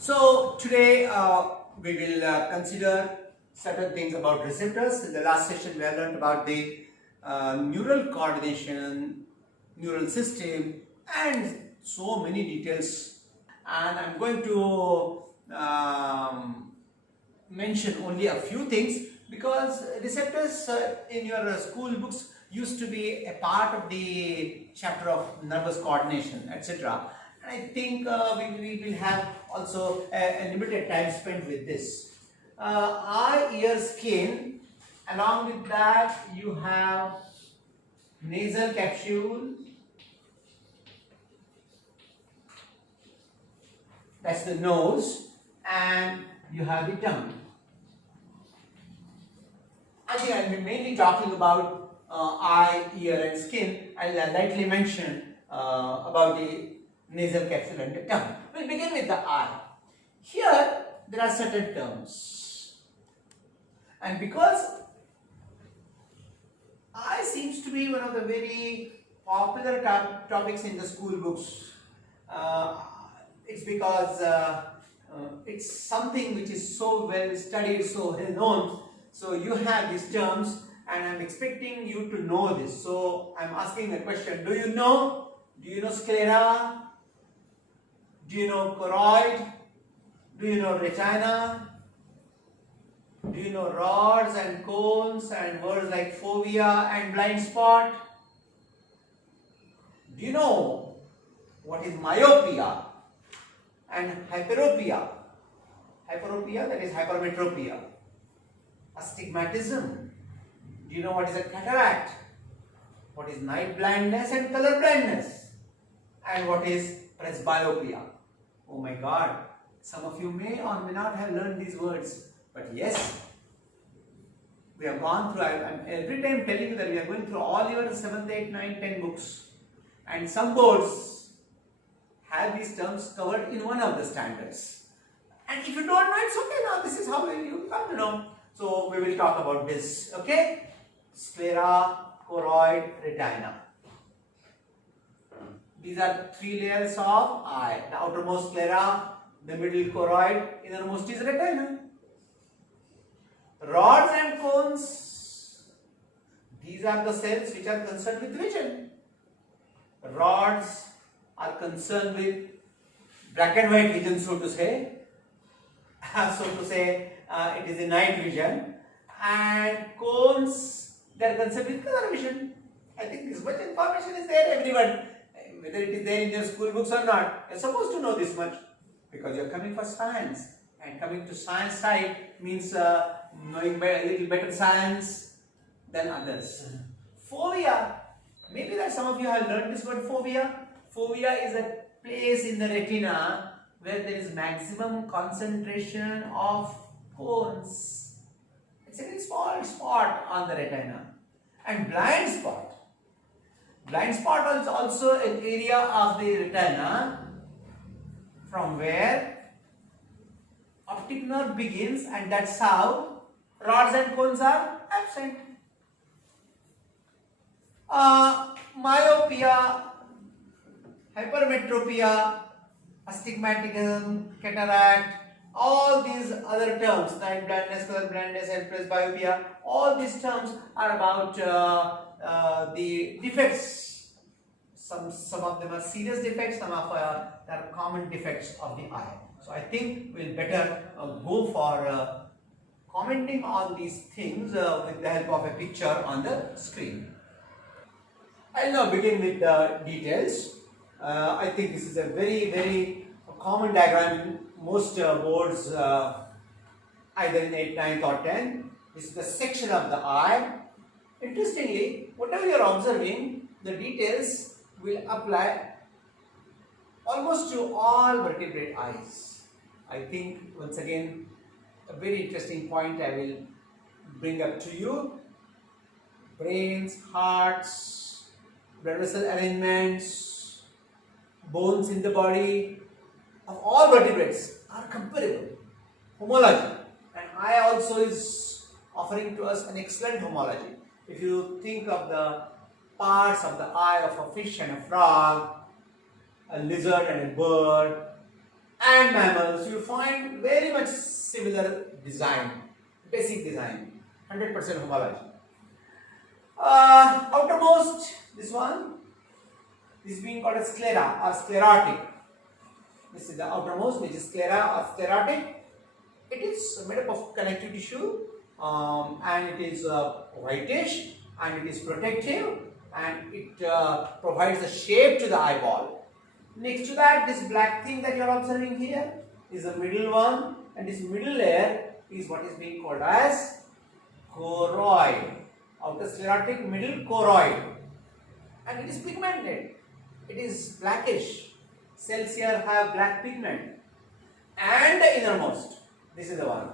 So today we will consider certain things about receptors. In the last session we have learned about the neural coordination, neural system and so many details, and I'm going to mention only a few things because receptors in your school books used to be a part of the chapter of nervous coordination, etc. And I think we will have also a limited time spent with this. Eye, ear, skin. Along with that, you have nasal capsule. That's the nose, and you have the tongue. I think I'll be mainly talking about eye, ear, and skin. I'll lightly mention about the nasal capsule and the tongue. We'll begin with the eye. Here, there are certain terms, and because eye seems to be one of the very popular topics in the school books, it's because it's something which is so well studied, so well known. So you have these terms and I'm expecting you to know this. So I'm asking a question. Do you know? Do you know sclera? Do you know choroid? Do you know retina? Do you know rods and cones and words like fovea and blind spot? Do you know what is myopia and hyperopia? Hyperopia, that is hypermetropia. Astigmatism. Do you know what is a cataract? What is night blindness and color blindness? And what is presbyopia? Oh my God, some of you may or may not have learned these words, but yes, we have gone through. I'm every time telling you that we are going through all your 7th, 8th, 9th, 10 books, and some boards have these terms covered in one of the standards. And if you don't know, it's okay. Now this is how you come to know. So we will talk about this, okay? Sclera, choroid, retina. These are 3 layers of eye. The outermost sclera, the middle choroid, innermost is retina. Rods and cones. These are the cells which are concerned with vision. Rods are concerned with black and white vision, so to say. It is a night vision, and cones, they are concerned with color vision. I think this much information is there, everyone. Whether it is there in your school books or not, you are supposed to know this much because you are coming for science, and coming to science side means knowing a little better science than others. Fovea, maybe that some of you have learned this word fovea. Fovea is a place in the retina where there is maximum concentration of cones. It's a very small spot on the retina. And blind spot. Blind spot is also an area of the retina from where optic nerve begins, and that's how rods and cones are absent. Myopia, hypermetropia, astigmatism, cataract, all these other terms, night blindness, color blindness, and presbyopia, all these terms are about the defects. Some of them are serious defects, some of them are common defects of the eye. So I think we'll better go for commenting on these things with the help of a picture on the screen. I'll now begin with the details. I think this is a very common diagram in most boards, either in 8th, 9th or 10th. This is the section of the eye. Interestingly, whatever you are observing, the details will apply almost to all vertebrate eyes. I think once again a very interesting point I will bring up to you. Brains, hearts, blood vessel arrangements, bones in the body of all vertebrates are comparable, homology, and eye also is offering to us an excellent homology. If you think of the parts of the eye of a fish and a frog, a lizard and a bird, and mammals, you find very much similar design, basic design, 100% homology. Outermost, this one, this is being called as sclera or sclerotic. This is the outermost, which is sclera or sclerotic. It is made up of connective tissue, and it is whitish, and it is protective, and it provides a shape to the eyeball. Next to that, this black thing that you are observing here is the middle one, and this middle layer is what is being called as choroid. Outer sclerotic, middle choroid, and it is pigmented. It is blackish. Cells here have black pigment. And the innermost, this is the one.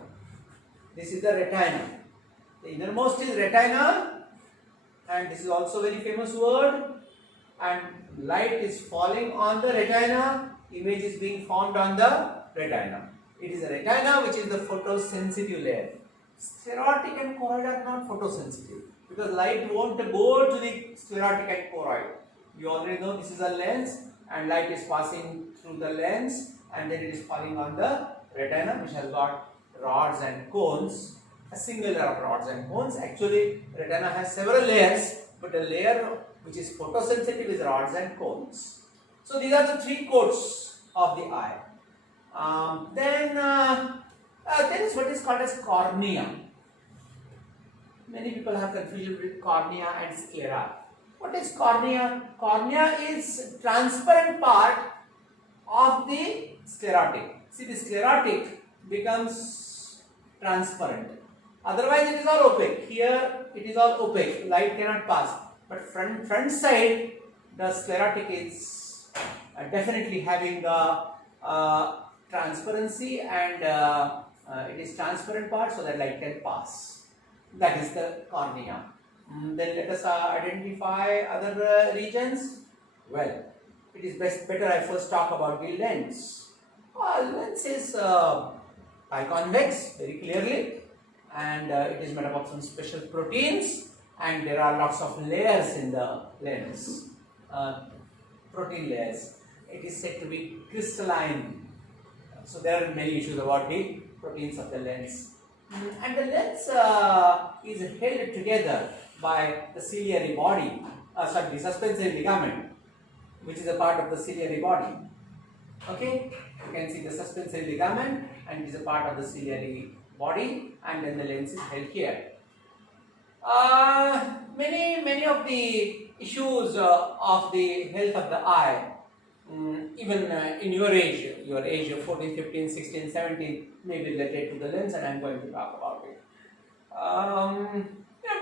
This is the retina. The innermost is retina, and this is also very famous word. And light is falling on the retina, image is being formed on the retina. It is the retina which is the photosensitive layer. Sclerotic and choroid are not photosensitive because light won't go to the sclerotic and choroid. You already know this is a lens, and light is passing through the lens, and then it is falling on the retina, which has got rods and cones, a single layer of rods and cones. Actually, retina has several layers, but a layer which is photosensitive is rods and cones. So these are the three coats of the eye. Then is what is called as cornea. Many people have confusion with cornea and sclera. What is cornea? Cornea is transparent part of the sclerotic. See, the sclerotic becomes transparent. Otherwise, it is all opaque. Here, it is all opaque. Light cannot pass. But front side, the sclerotic is definitely having transparency, and it is transparent part so that light can pass. That is the cornea. Then let us identify other regions. Well, it is better I first talk about the lens. Lens is biconvex very clearly, and it is made up of some special proteins, and there are lots of layers in the lens, protein layers. It is said to be crystalline. So there are many issues about the proteins of the lens. And the lens is held together by the ciliary body, the suspensory ligament, which is a part of the ciliary body. Okay, you can see the suspensory ligament, and it is a part of the ciliary body, and then the lens is held here. Many of the issues of the health of the eye, even in your age of 14, 15, 16, 17, may be related to the lens, and I am going to talk about it.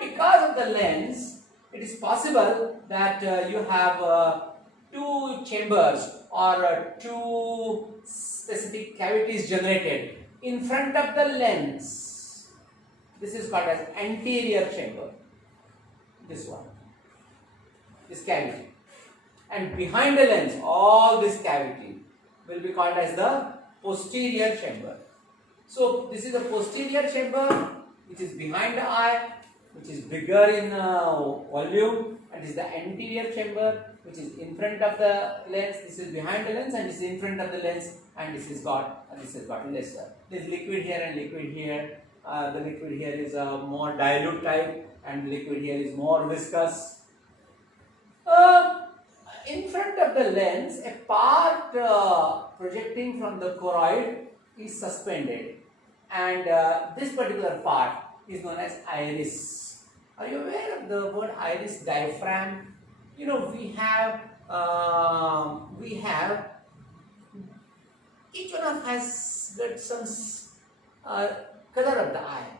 Because of the lens, it is possible that you have two chambers or two specific cavities generated in front of the lens. This is called as anterior chamber. This one, this cavity. And behind the lens, all this cavity will be called as the posterior chamber. So this is the posterior chamber, which is behind the eye, which is bigger in volume, and this is the anterior chamber, which is in front of the lens. This is behind the lens, and this is in front of the lens, and this is got lesser. There is liquid here and liquid here. The liquid here is a more dilute type, and liquid here is more viscous. In front of the lens, a part projecting from the choroid is suspended, and this particular part is known as iris. Are you aware of the word iris diaphragm? We have each one of us got some color of the eye,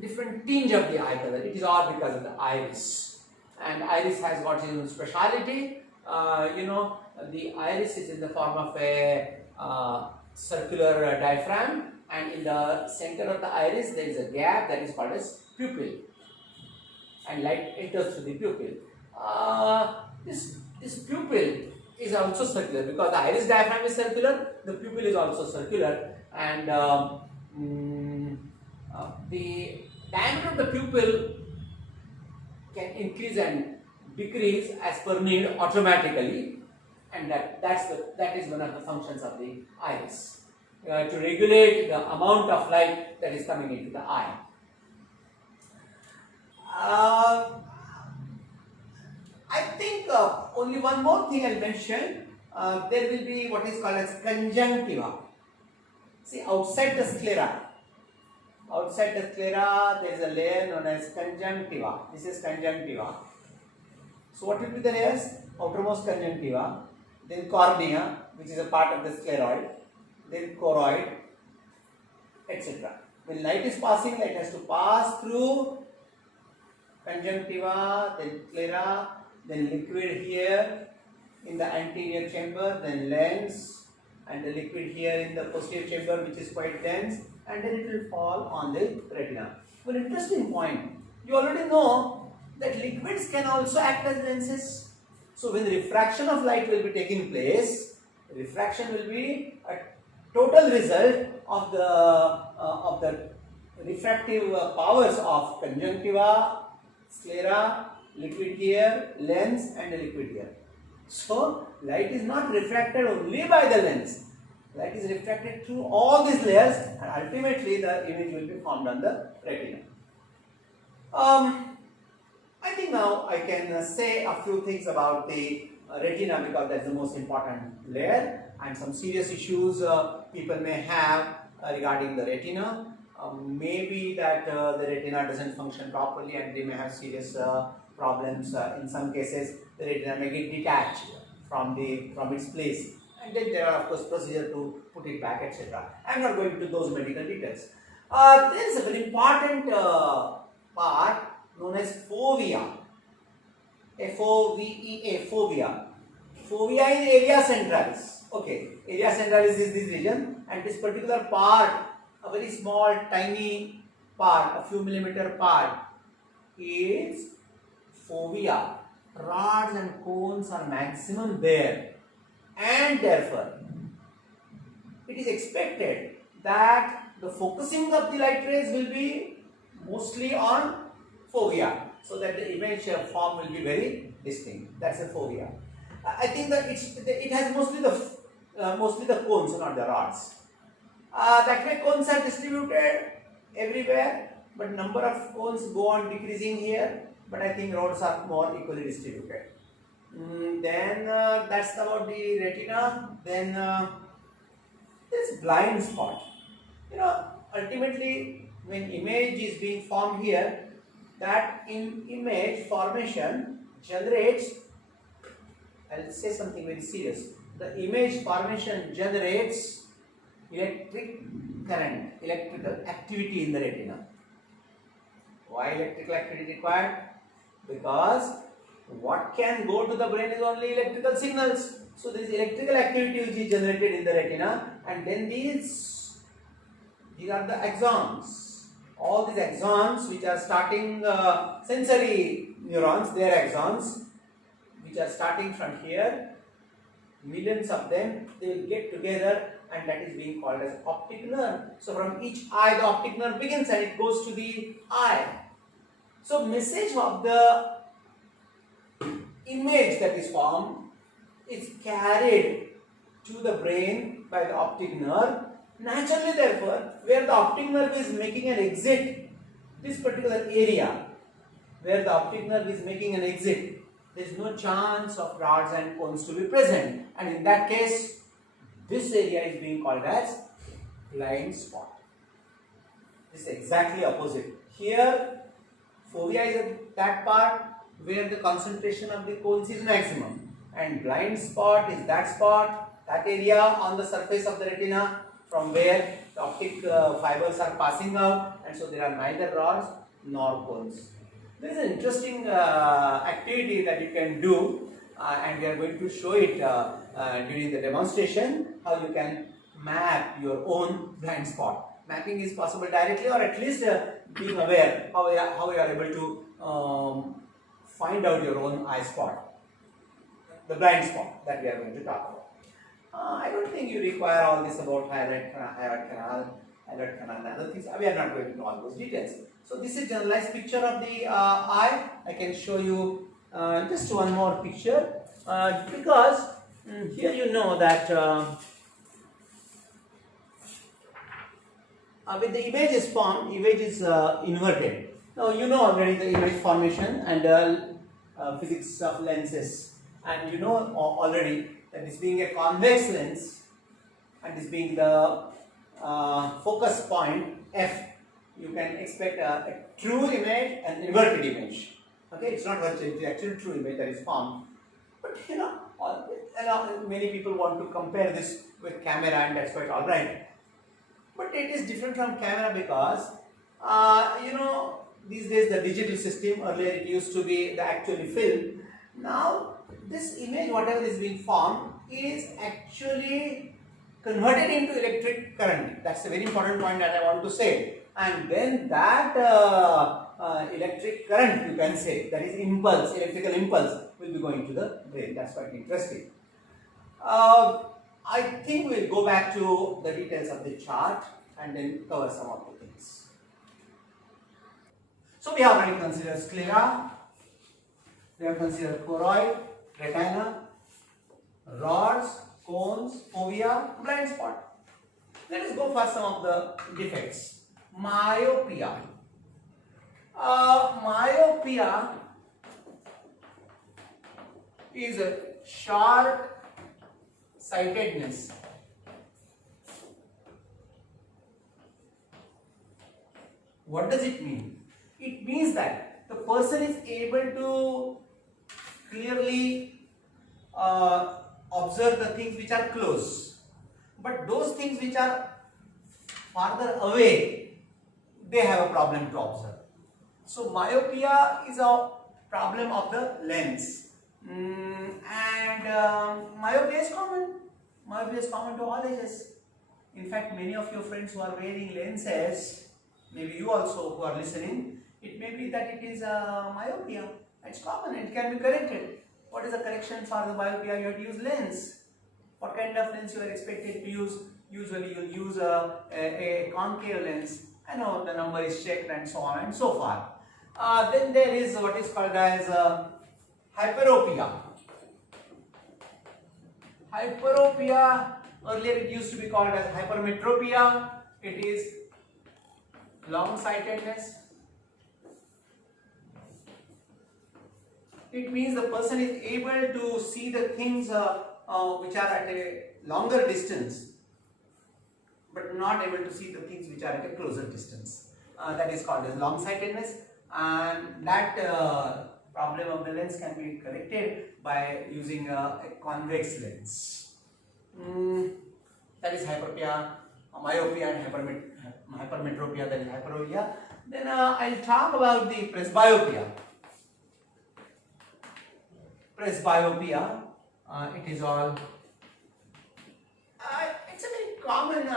different tinge of the eye color. It is all because of the iris, and iris has got its own speciality. The iris is in the form of a circular diaphragm, and in the center of the iris there is a gap that is called as pupil, and light enters through the pupil. This pupil is also circular because the iris diaphragm is circular, the pupil is also circular, and the diameter of the pupil can increase and decrease as per need automatically, and that is one of the functions of the iris, to regulate the amount of light that is coming into the eye. I think only one more thing I'll mention. There will be what is called as conjunctiva. See, outside the sclera there is a layer known as conjunctiva. This is conjunctiva. So what will be the layers? Outermost conjunctiva, then cornea, which is a part of the scleroid, then choroid, etc. When light is passing, light has to pass through conjunctiva, then sclera, then liquid here in the anterior chamber, then lens, and the liquid here in the posterior chamber, which is quite dense, and then it will fall on the retina. One interesting point, you already know that liquids can also act as lenses. So when the refraction of light will be taking place, refraction will be a total result of the refractive powers of conjunctiva, sclera, liquid here, lens, and the liquid here. So light is not refracted only by the lens. Light is refracted through all these layers, and ultimately the image will be formed on the retina. I think now I can say a few things about the retina, because that's the most important layer, and some serious issues people may have regarding the retina. Maybe that the retina doesn't function properly, and they may have serious problems. In some cases, the retina may get detached from its place, and then there are of course procedures to put it back, etc. I am not going into those medical details. There is a very important part known as fovea. F-O-V-E-A, fovea. Fovea is area centralis. Okay, area centralis is this region, and this particular part, a very small, tiny part, a few millimeter part, is fovea. Rods and cones are maximum there, and therefore it is expected that the focusing of the light rays will be mostly on fovea, so that the image form will be very distinct. That's a fovea. I think that it has mostly the cones, not the rods. That way cones are distributed everywhere, but number of cones go on decreasing here, but I think rods are more equally distributed. Then that's about the retina. Then this blind spot. Ultimately when image is being formed here, that image formation generates, I'll say something very serious, the image formation generates electric current, electrical activity in the retina. Why electrical activity required? Because what can go to the brain is only electrical signals. So there is electrical activity which is generated in the retina, and then these are the axons. All these axons which are starting sensory neurons, they are axons which are starting from here, millions of them, they will get together, and that is being called as optic nerve. So from each eye the optic nerve begins and it goes to the eye. So message of the image that is formed is carried to the brain by the optic nerve. Naturally, therefore, where the optic nerve is making an exit, this particular area where the optic nerve is making an exit, there is no chance of rods and cones to be present, and in that case this area is being called as blind spot. This is exactly opposite. Here fovea is at that part where the concentration of the cones is maximum, and blind spot is that spot, that area on the surface of the retina from where the optic fibers are passing out, and so there are neither rods nor cones. There is an interesting activity that you can do, and we are going to show it during the demonstration, how you can map your own blind spot. Mapping is possible directly, or at least being aware how you are able to find out your own eye spot, the blind spot that we are going to talk about. I don't think you require all this about hyaloid canal, and other things. We are not going into all those details. So this is generalized picture of the eye. I can show you just one more picture, because Here you know that with the image is formed, image is inverted. Now you know already the image formation and physics of lenses, and you know already that this being a convex lens and this being the focus point f, you can expect a true image and inverted image. Okay, it's not virtual, it's actually true image that is formed. But you know, many people want to compare this with camera, and that's quite all right. But it is different from camera because you know, these days the digital system, earlier it used to be the actually film. Now this image, whatever is being formed, is actually converted into electric current. That's a very important point that I want to say. And then that electric current, you can say, that is impulse, electrical impulse, will be going to the brain. That's quite interesting. I think we'll go back to the details of the chart and then cover some of the things. So we have already considered sclera, we have considered choroid, retina, rods, cones, fovea, blind spot. Let us go for some of the defects. Myopia. Myopia is a short sightedness. What does it mean? It means that the person is able to clearly observe the things which are close, but those things which are farther away, they have a problem to observe. So myopia is a problem of the lens. Myopia is common. Myopia is common to all ages. In fact, many of your friends who are wearing lenses, maybe you also who are listening, it may be that it is myopia. It's common, it can be corrected. What is the correction for the myopia? You have to use lens. What kind of lens you are expected to use? Usually you will use a concave lens. I know the number is checked and so on and so forth. Then there is what is called as hyperopia. Hyperopia, earlier it used to be called as hypermetropia. It is long-sightedness. It means the person is able to see the things which are at a longer distance, but not able to see the things which are at a closer distance. That is called as long-sightedness, and that problem of the lens can be corrected by using a convex lens. That is hyperopia, myopia, and hypermetropia, that is hyperopia. Then I'll talk about the presbyopia. Presbyopia, it is all, it's a very common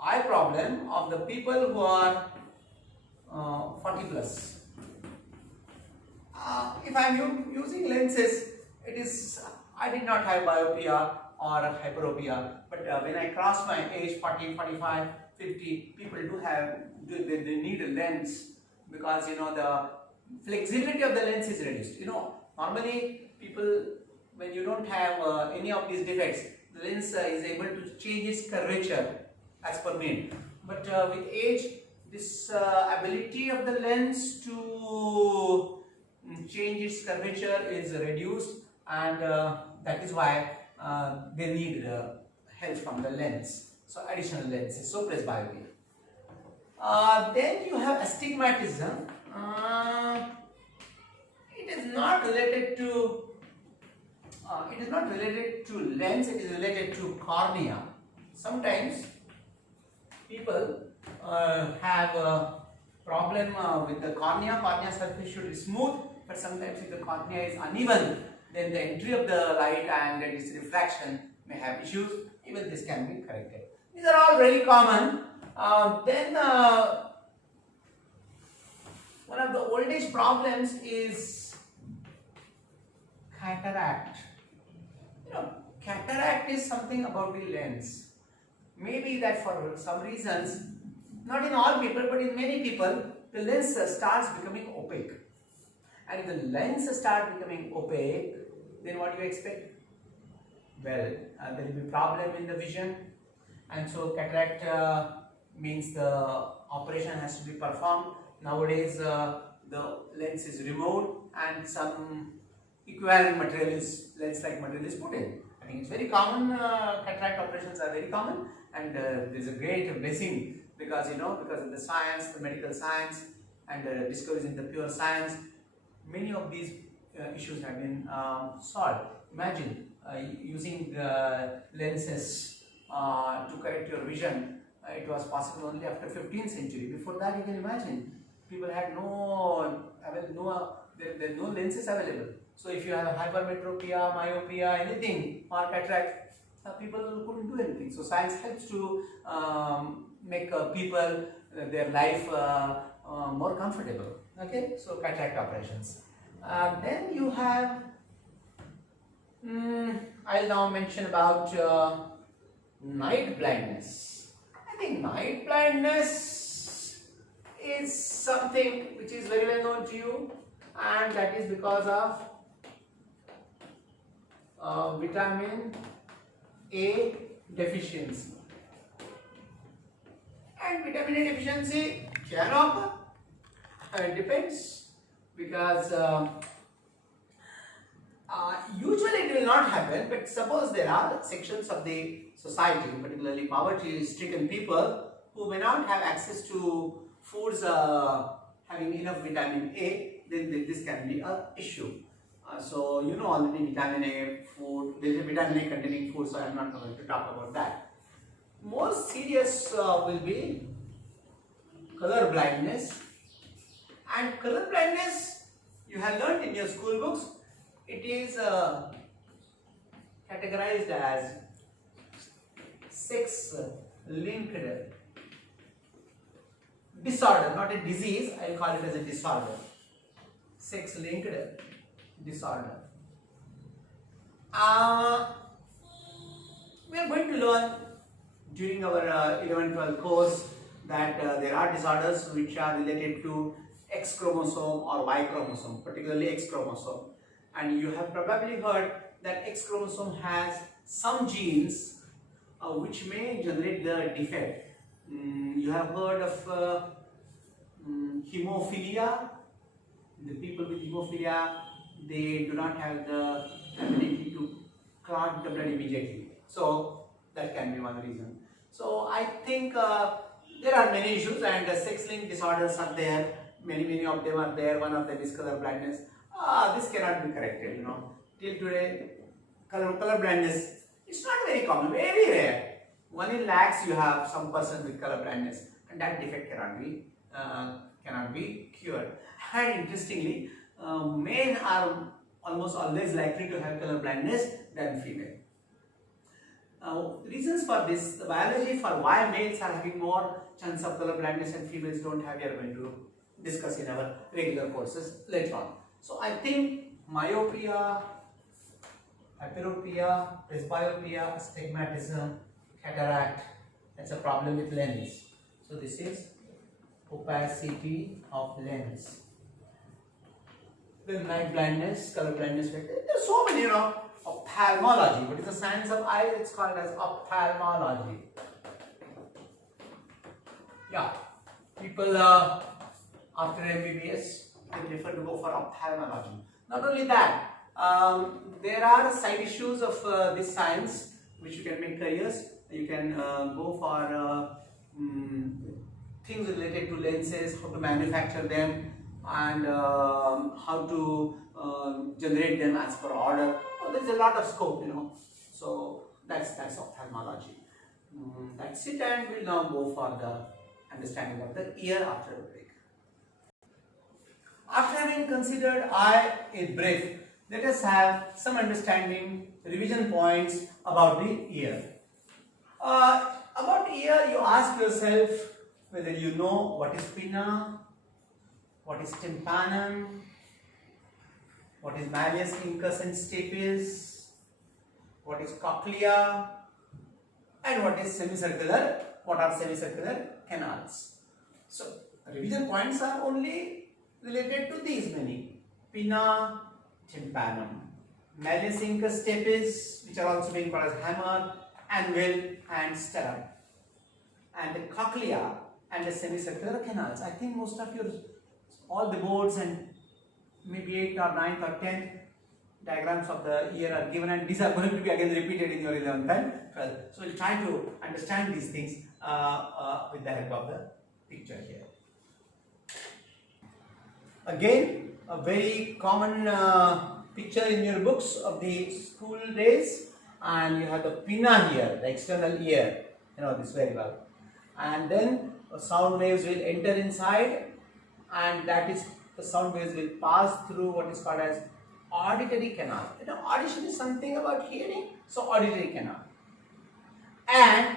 eye problem of the people who are 40 plus. If I am using lenses, it is, I did not have myopia or hyperopia, but when I cross my age 40, 45, 50, people do have, they need a lens, because you know the flexibility of the lens is reduced. You know, normally people, when you don't have any of these defects, the lens is able to change its curvature as per need. But with age, this ability of the lens to change its curvature is reduced, and that is why they need help from the lens. So additional lenses, so presbyopia. Then you have astigmatism. It is not related to lens, it is related to cornea. Sometimes people have a problem with the cornea. Cornea surface should be smooth, but sometimes if the cornea is uneven, then the entry of the light and its refraction may have issues. Even this can be corrected. These are all very common. Then one of the oldest problems is cataract. You know, cataract is something about the lens. Maybe that for some reasons, not in all people, but in many people, the lens starts becoming opaque. And if the lens starts becoming opaque, then what do you expect? Well, there will be problem in the vision, and so cataract means the operation has to be performed. Nowadays the lens is removed and some equivalent material is lens-like material is put in. I think it's very common. Cataract operations are very common, and there's a great blessing because because of the science, the medical science, and discoveries in the pure science, many of these issues have been solved. Imagine using the lenses to correct your vision. It was possible only after 15th century. Before that, you can imagine people had there are no lenses available. So if you have hypermetropia, myopia, anything, or cataract, people couldn't do anything. So science helps to make people their life more comfortable. Okay, so cataract operations. Then you have. I'll now mention about night blindness. I think night blindness is something which is very well known to you, and that is because of vitamin A deficiency. And vitamin A deficiency can occur. It depends, because usually it will not happen, but suppose there are sections of the society, particularly poverty-stricken people, who may not have access to foods having enough vitamin A, then this can be an issue. So you know already vitamin A food, there is a vitamin A containing food, so I am not going to talk about that. More serious will be color blindness. And color blindness, you have learnt in your school books, it is categorized as sex-linked disorder, not a disease. I will call it as a disorder. Sex-linked disorder. We are going to learn during our 11-12 course that there are disorders which are related to X chromosome or Y chromosome, particularly X chromosome. And you have probably heard that X chromosome has some genes which may generate the defect. You have heard of hemophilia. The people with hemophilia, they do not have the ability to clot the blood immediately. So that can be one reason. So I think there are many issues, and sex-linked disorders are there. Many of them are there. One of them is color blindness. This cannot be corrected, Till today, color blindness, it's not very common, very rare. 1 in lakhs you have some person with color blindness, and that defect cannot be cured. And interestingly, men are almost always likely to have color blindness than female. Reasons for this, the biology for why males are having more chance of color blindness and females don't have, we are going to discuss in our regular courses later on. So I think myopia, hyperopia, presbyopia, astigmatism, cataract, that's a problem with lens. So this is opacity of lens. Then night blindness, color blindness, there are so many, ophthalmology. What is the science of eye? It's called as ophthalmology. Yeah, people after MBBS, they prefer to go for ophthalmology. Not only that, there are side issues of this science which you can make careers. You can go for things related to lenses, how to manufacture them, and how to generate them as per order. So there is a lot of scope, So that's ophthalmology. That's it, and we'll now go for the understanding of the ear after the break. After having considered eye in brief, let us have some understanding, revision points about the ear. About ear, you ask yourself whether you know what is pinna, what is tympanum, what is malleus incus and stapes, what is cochlea, and what is semicircular, what are semicircular canals. So, revision points are only related to these many: pinna, tympanum. malleus incus stapes, which are also being called as hammer, anvil, and stirrup. And the cochlea and the semicircular canals. I think most of your, all the boards and maybe 8th or 9th or 10th diagrams of the ear are given, and these are going to be again repeated in your 11th and 12th. So we'll try to understand these things with the help of the picture here. Again, a very common picture in your books of the school days, and you have the pinna here, the external ear, you know this very well. And then sound waves will enter inside, and that is, the sound waves will pass through what is called as auditory canal. You know, audition is something about hearing, so auditory canal. And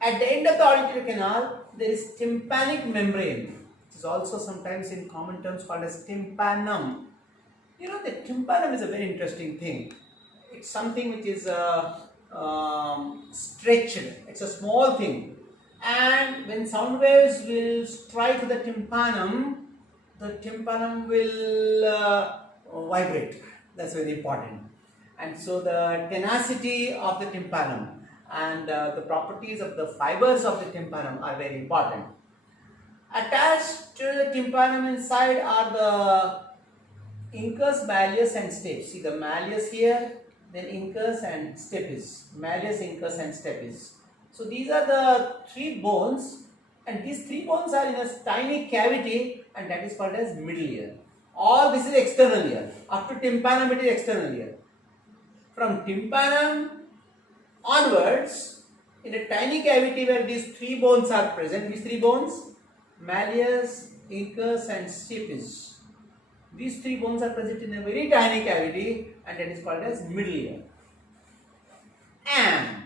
at the end of the auditory canal, there is tympanic membrane. It is also sometimes in common terms called as tympanum. You know, the tympanum is a very interesting thing. It's something which is stretched. It's a small thing. And when sound waves will strike the tympanum will vibrate. That's very important. And so the tenacity of the tympanum and the properties of the fibers of the tympanum are very important. Attached to the tympanum inside are the incus, malleus, and stapes. See the malleus here, then incus and stapes. Malleus, incus, and stapes. So these are the three bones, and these three bones are in a tiny cavity, and that is called as middle ear. All this is external ear. Up to tympanum it is external ear. From tympanum onwards, in a tiny cavity where these three bones are present, these three bones, malleus, incus, and stapes. These three bones are present in a very tiny cavity, and that is called as middle ear. And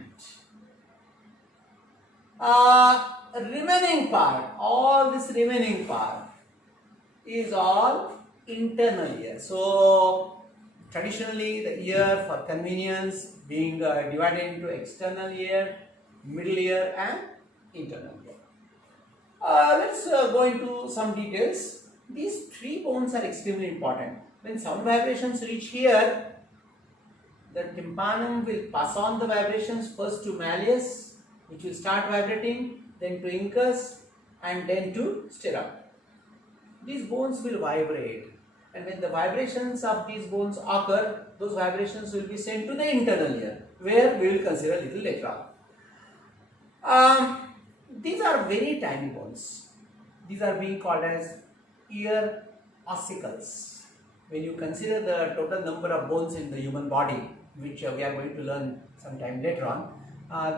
remaining part, all this remaining part is all internal ear. So traditionally the ear, for convenience, being divided into external ear, middle ear, and internal ear. Let's go into some details. These three bones are extremely important. When sound vibrations reach here, the tympanum will pass on the vibrations first to malleus, which will start vibrating, then to incus, and then to stirrup. These bones will vibrate, and when the vibrations of these bones occur, those vibrations will be sent to the internal ear, where we will consider a little later on. These are very tiny bones. These are being called as ear ossicles. When you consider the total number of bones in the human body, which we are going to learn sometime later on,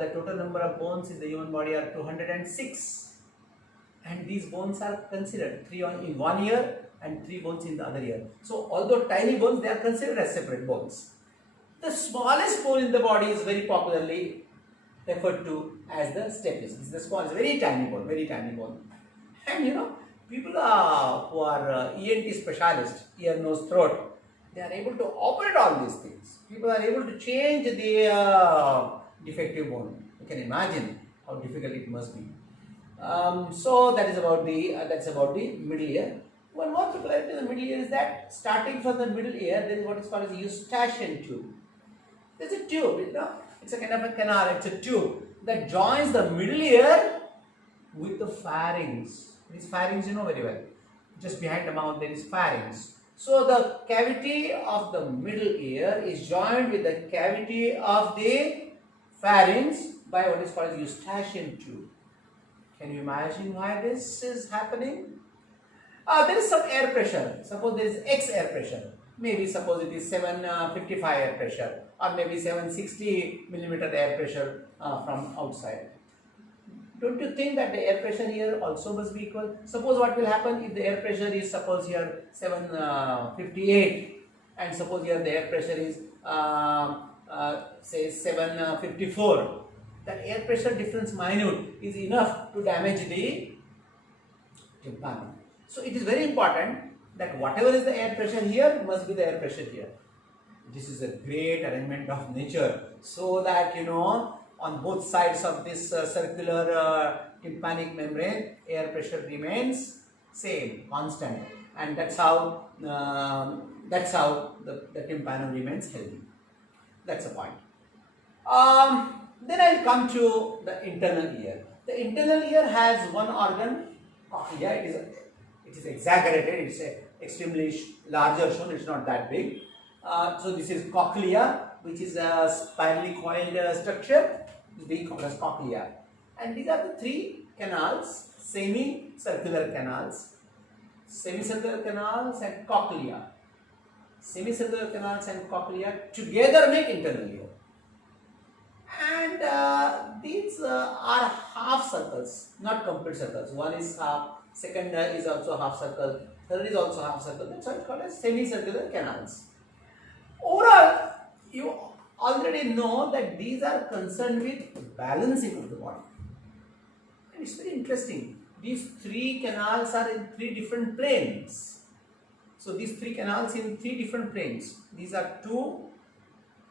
the total number of bones in the human body are 206, and these bones are considered 3 in one ear and 3 bones in the other ear. So although tiny bones, they are considered as separate bones. The smallest bone in the body is very popularly referred to as the stapes. This is the smallest, very tiny bone, very tiny bone. And you know, people who are ENT specialists, ear, nose, throat, they are able to operate all these things. People are able to change the defective bone. You can imagine how difficult it must be. So that is about the middle ear. One more peculiarity in the middle ear is that starting from the middle ear, there is what is called as eustachian tube. There's a tube, you know, it's a kind of a canal, it's a tube that joins the middle ear with the pharynx. This pharynx you know very well. Just behind the mouth there is pharynx. So the cavity of the middle ear is joined with the cavity of the pharynx by what is called as eustachian tube. Can you imagine why this is happening? There is some air pressure. Suppose there is X air pressure. Maybe suppose it is 755 air pressure, or maybe 760 millimeter air pressure from outside. Don't you think that the air pressure here also must be equal? Suppose what will happen if the air pressure is, suppose here 758, and suppose here the air pressure is say 754. That air pressure difference minute is enough to damage the tympanum. So it is very important that whatever is the air pressure here must be the air pressure here. This is a great arrangement of nature, so that you know on both sides of this circular tympanic membrane, air pressure remains same, constant, and that's how the tympanum remains healthy. That's the point. Then I'll come to the internal ear. The internal ear has one organ, cochlea. It is exaggerated. It's extremely larger shown. It's not that big. So this is cochlea, which is a spirally coiled structure. It's being called as cochlea. And these are the three canals, semicircular canals and cochlea. Semicircular canals and cochlea together make internal ear. And these are half circles, not complete circles. One is half, second is also half circle, third is also half circle. That's why it's called as semicircular canals. Overall, you already know that these are concerned with balancing of the body. And it's very interesting. These three canals are in three different planes. So these three canals in three different planes. These are two,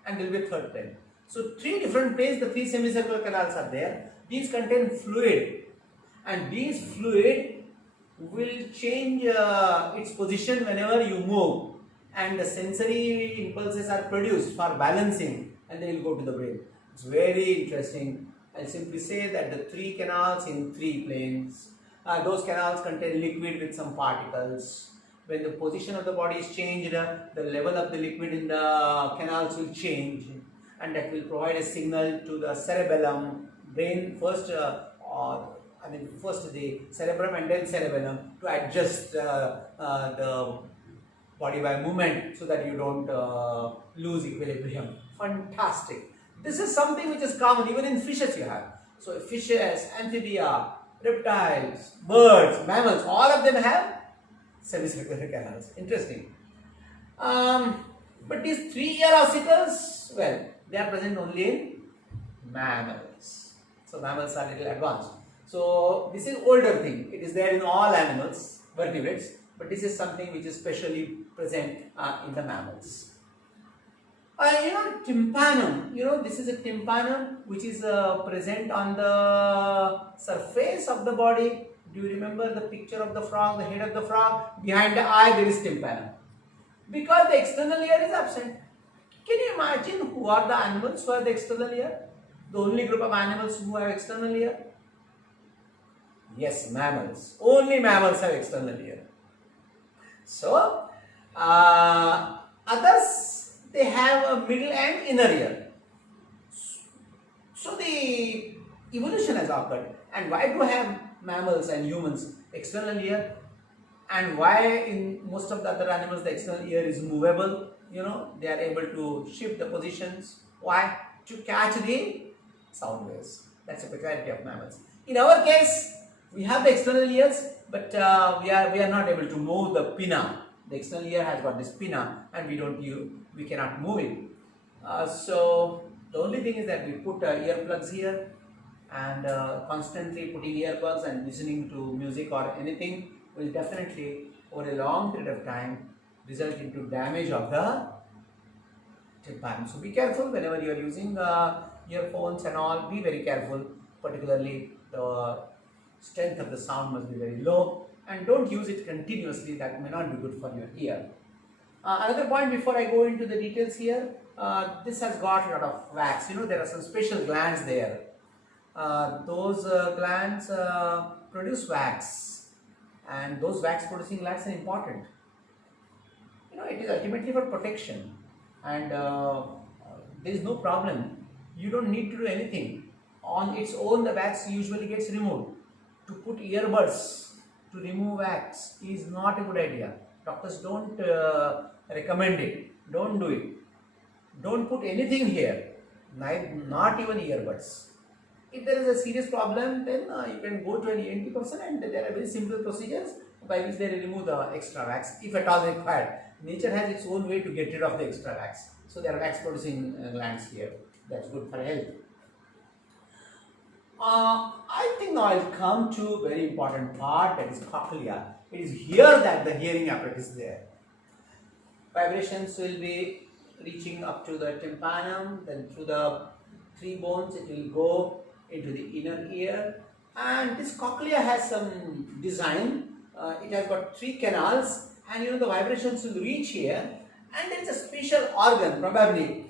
and there will be a third plane. So three different planes, the three semicircular canals are there. These contain fluid, and these fluid will change its position whenever you move, and the sensory impulses are produced for balancing, and they will go to the brain. It's very interesting. I'll simply say that the three canals in three planes, those canals contain liquid with some particles. When the position of the body is changed, the level of the liquid in the canals will change, and that will provide a signal to the cerebellum, brain first, first the cerebrum and then cerebellum, to adjust the body by movement so that you don't lose equilibrium. Fantastic. This is something which is common even in fishes you have. So fishes, amphibia, reptiles, birds, mammals, all of them have semicircular canals. Interesting. But these three ear ossicles, well, they are present only in mammals. So mammals are a little advanced. So this is older thing. It is there in all animals, vertebrates, but this is something which is specially present in the mammals. Tympanum, this is a tympanum which is present on the surface of the body. Do you remember the picture of the frog, the head of the frog? Behind the eye there is tympanum. Because the external ear is absent. Can you imagine who are the animals who have the external ear? The only group of animals who have external ear? Yes, mammals. Only mammals have external ear. So, others, they have a middle and inner ear. So, the evolution has occurred. And why do I have mammals and humans external ear? And why in most of the other animals the external ear is movable? They are able to shift the positions. Why? To catch the sound waves. That's a peculiarity of mammals. In our case, we have the external ears, but we are not able to move the pinna. The external ear has got this pinna, and we cannot move it. So the only thing is that we put earplugs here, and constantly putting earplugs and listening to music or anything will definitely, over a long period of time, result into damage of the tympanum. So be careful whenever you are using earphones and all. Be very careful. Particularly the strength of the sound must be very low, and don't use it continuously. That may not be good for your ear. Another point before I go into the details here, this has got a lot of wax. There are some special glands there. Those glands produce wax, and those wax producing glands are important. It is ultimately for protection, and there is no problem. You don't need to do anything. On its own, the wax usually gets removed. To put earbuds to remove wax is not a good idea. Doctors don't recommend it. Don't do it. Don't put anything here, not even earbuds. If there is a serious problem, then you can go to an ENT person, and there are very simple procedures by which they remove the extra wax, if at all required. Nature has its own way to get rid of the extra wax. So there are wax producing glands here. That's good for health. I think now I'll come to a very important part, that is cochlea. It is here that the hearing apparatus is there. Vibrations will be reaching up to the tympanum, then through the three bones it will go into the inner ear. And this cochlea has some design. It has got three canals and the vibrations will reach here, and there is a special organ, probably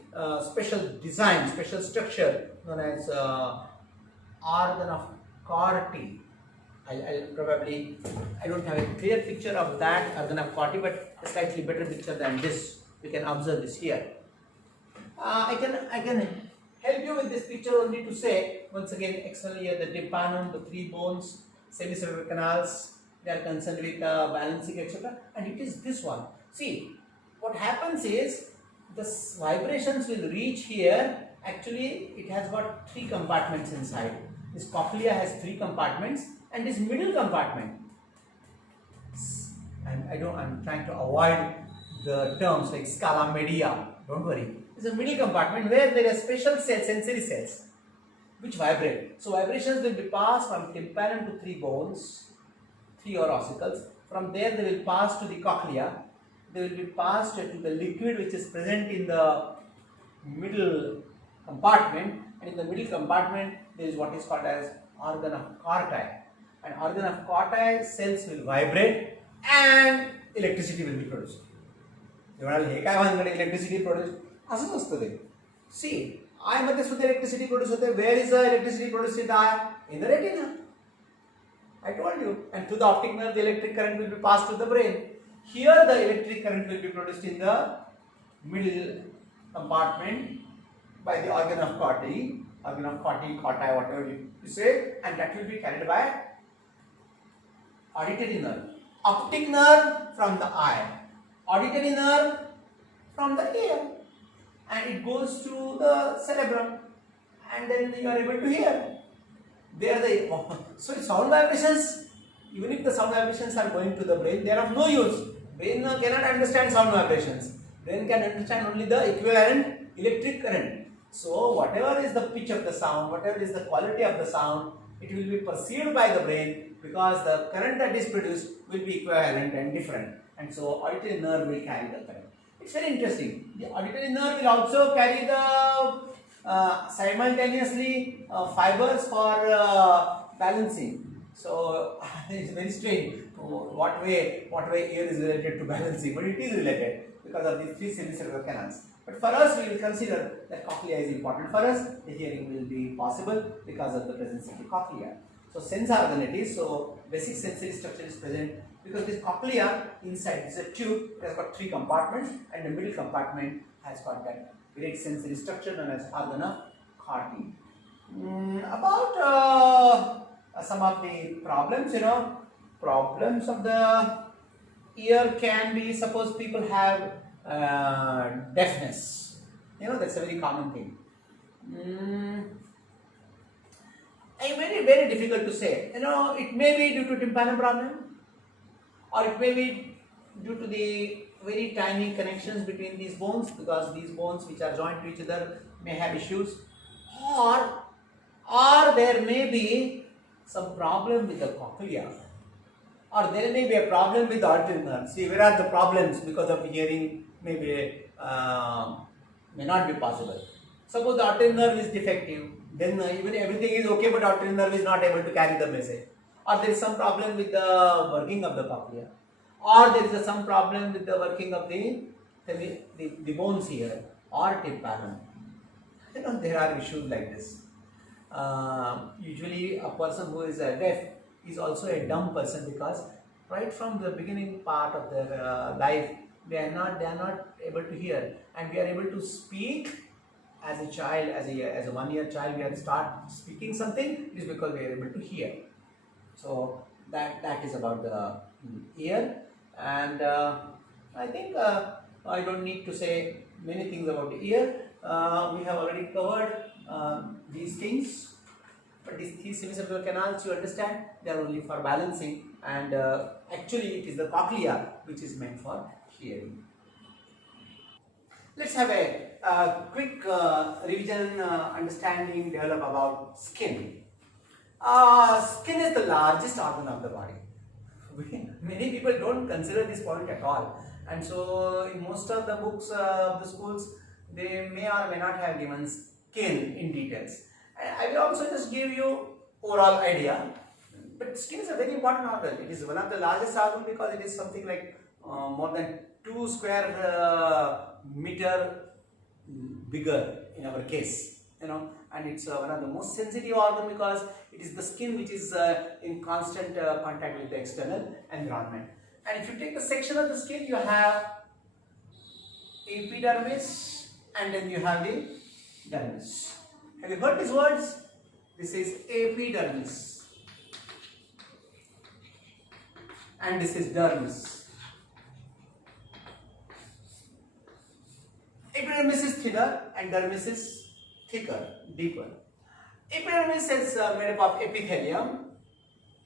special design, special structure known as organ of Corti. I don't have a clear picture of that organ of Corti, but a slightly better picture than this. We can observe this here. I can help you with this picture only to say, once again, externally here the tympanum, the three bones, semicircular canals, they are concerned with balancing, etc. And it is this one. See, what happens is the vibrations will reach here. Actually, it has got three compartments inside. This cochlea has three compartments, and this middle compartment. And I'm trying to avoid the terms like scala media. Don't worry. It's a middle compartment where there are special cells, sensory cells, which vibrate. So vibrations will be passed from tympanum to three bones, three or ossicles. From there they will pass to the cochlea. They will be passed to the liquid which is present in the middle compartment, and in the middle compartment there is what is called as organ of Corti. And organ of Corti cells will vibrate and electricity will be produced. Electricity produced. See, eye मध्ये सुद्धा electricity produced होते. Where is the electricity produced in the eye? In the retina. I told you. And through the optic nerve, the electric current will be passed to the brain. Here, the electric current will be produced in the middle compartment by the organ of Corti, Corti, whatever you say, and that will be carried by auditory nerve. Optic nerve from the eye, auditory nerve from the ear, and it goes to the cerebrum, and then you are able to hear. So sound vibrations, even if the sound vibrations are going to the brain, they are of no use. Brain cannot understand sound vibrations. Brain can understand only the equivalent electric current. So whatever is the pitch of the sound, whatever is the quality of the sound, it will be perceived by the brain because the current that is produced will be equivalent and different. And so auditory nerve will carry the current. It's very interesting. The auditory nerve will also carry the simultaneously fibers for balancing. So it's very strange. What way ear is related to balancing, but it is related because of these three semicircular canals. But for us, we will consider that cochlea is important for us. The hearing will be possible because of the presence of the cochlea. So sense organ it is. So basic sensory structure is present because this cochlea inside is a tube. It has got three compartments, and the middle compartment has got that great sensory structure known as organ of Corti. About some of the problems, problems of the ear can be, suppose people have deafness. That's a very common thing. Very, very difficult to say. It may be due to tympanum problem, or it may be due to the very tiny connections between these bones, because these bones which are joined to each other may have issues, or there may be some problem with the cochlea, or there may be a problem with the auditory nerve. See, where are the problems because of hearing may not be possible. Suppose the auditory nerve is defective, then even everything is okay, but auditory nerve is not able to carry the message. Or there is some problem with the working of the cochlea, or there is some problem with the working of the bones here, or tympanum. There are issues like this. Usually a person who is deaf is also a dumb person, because right from the beginning part of their life they are not able to hear, and we are able to speak as a child, as a 1-year child. We have to start speaking something, it is because we are able to hear. So that is about the ear, and I think I don't need to say many things about the ear. We have already covered these things, but these three semicircular canals, you understand, they are only for balancing, and actually it is the cochlea which is meant for hearing. Let's have a quick revision, understanding, develop about skin. Skin is the largest organ of the body. Many people don't consider this point at all, and so in most of the books of the schools, they may or may not have given skin in details. I will also just give you overall idea. But skin is a very important organ. It is one of the largest organ because it is something like more than 2 square meter bigger in our case, and it's one of the most sensitive organ because it is the skin which is in constant contact with the external environment. And if you take the section of the skin, you have epidermis and then you have the dermis. Have you heard these words? This is epidermis and this is dermis. Epidermis is thinner and dermis is thicker, deeper. Epidermis is made up of epithelium.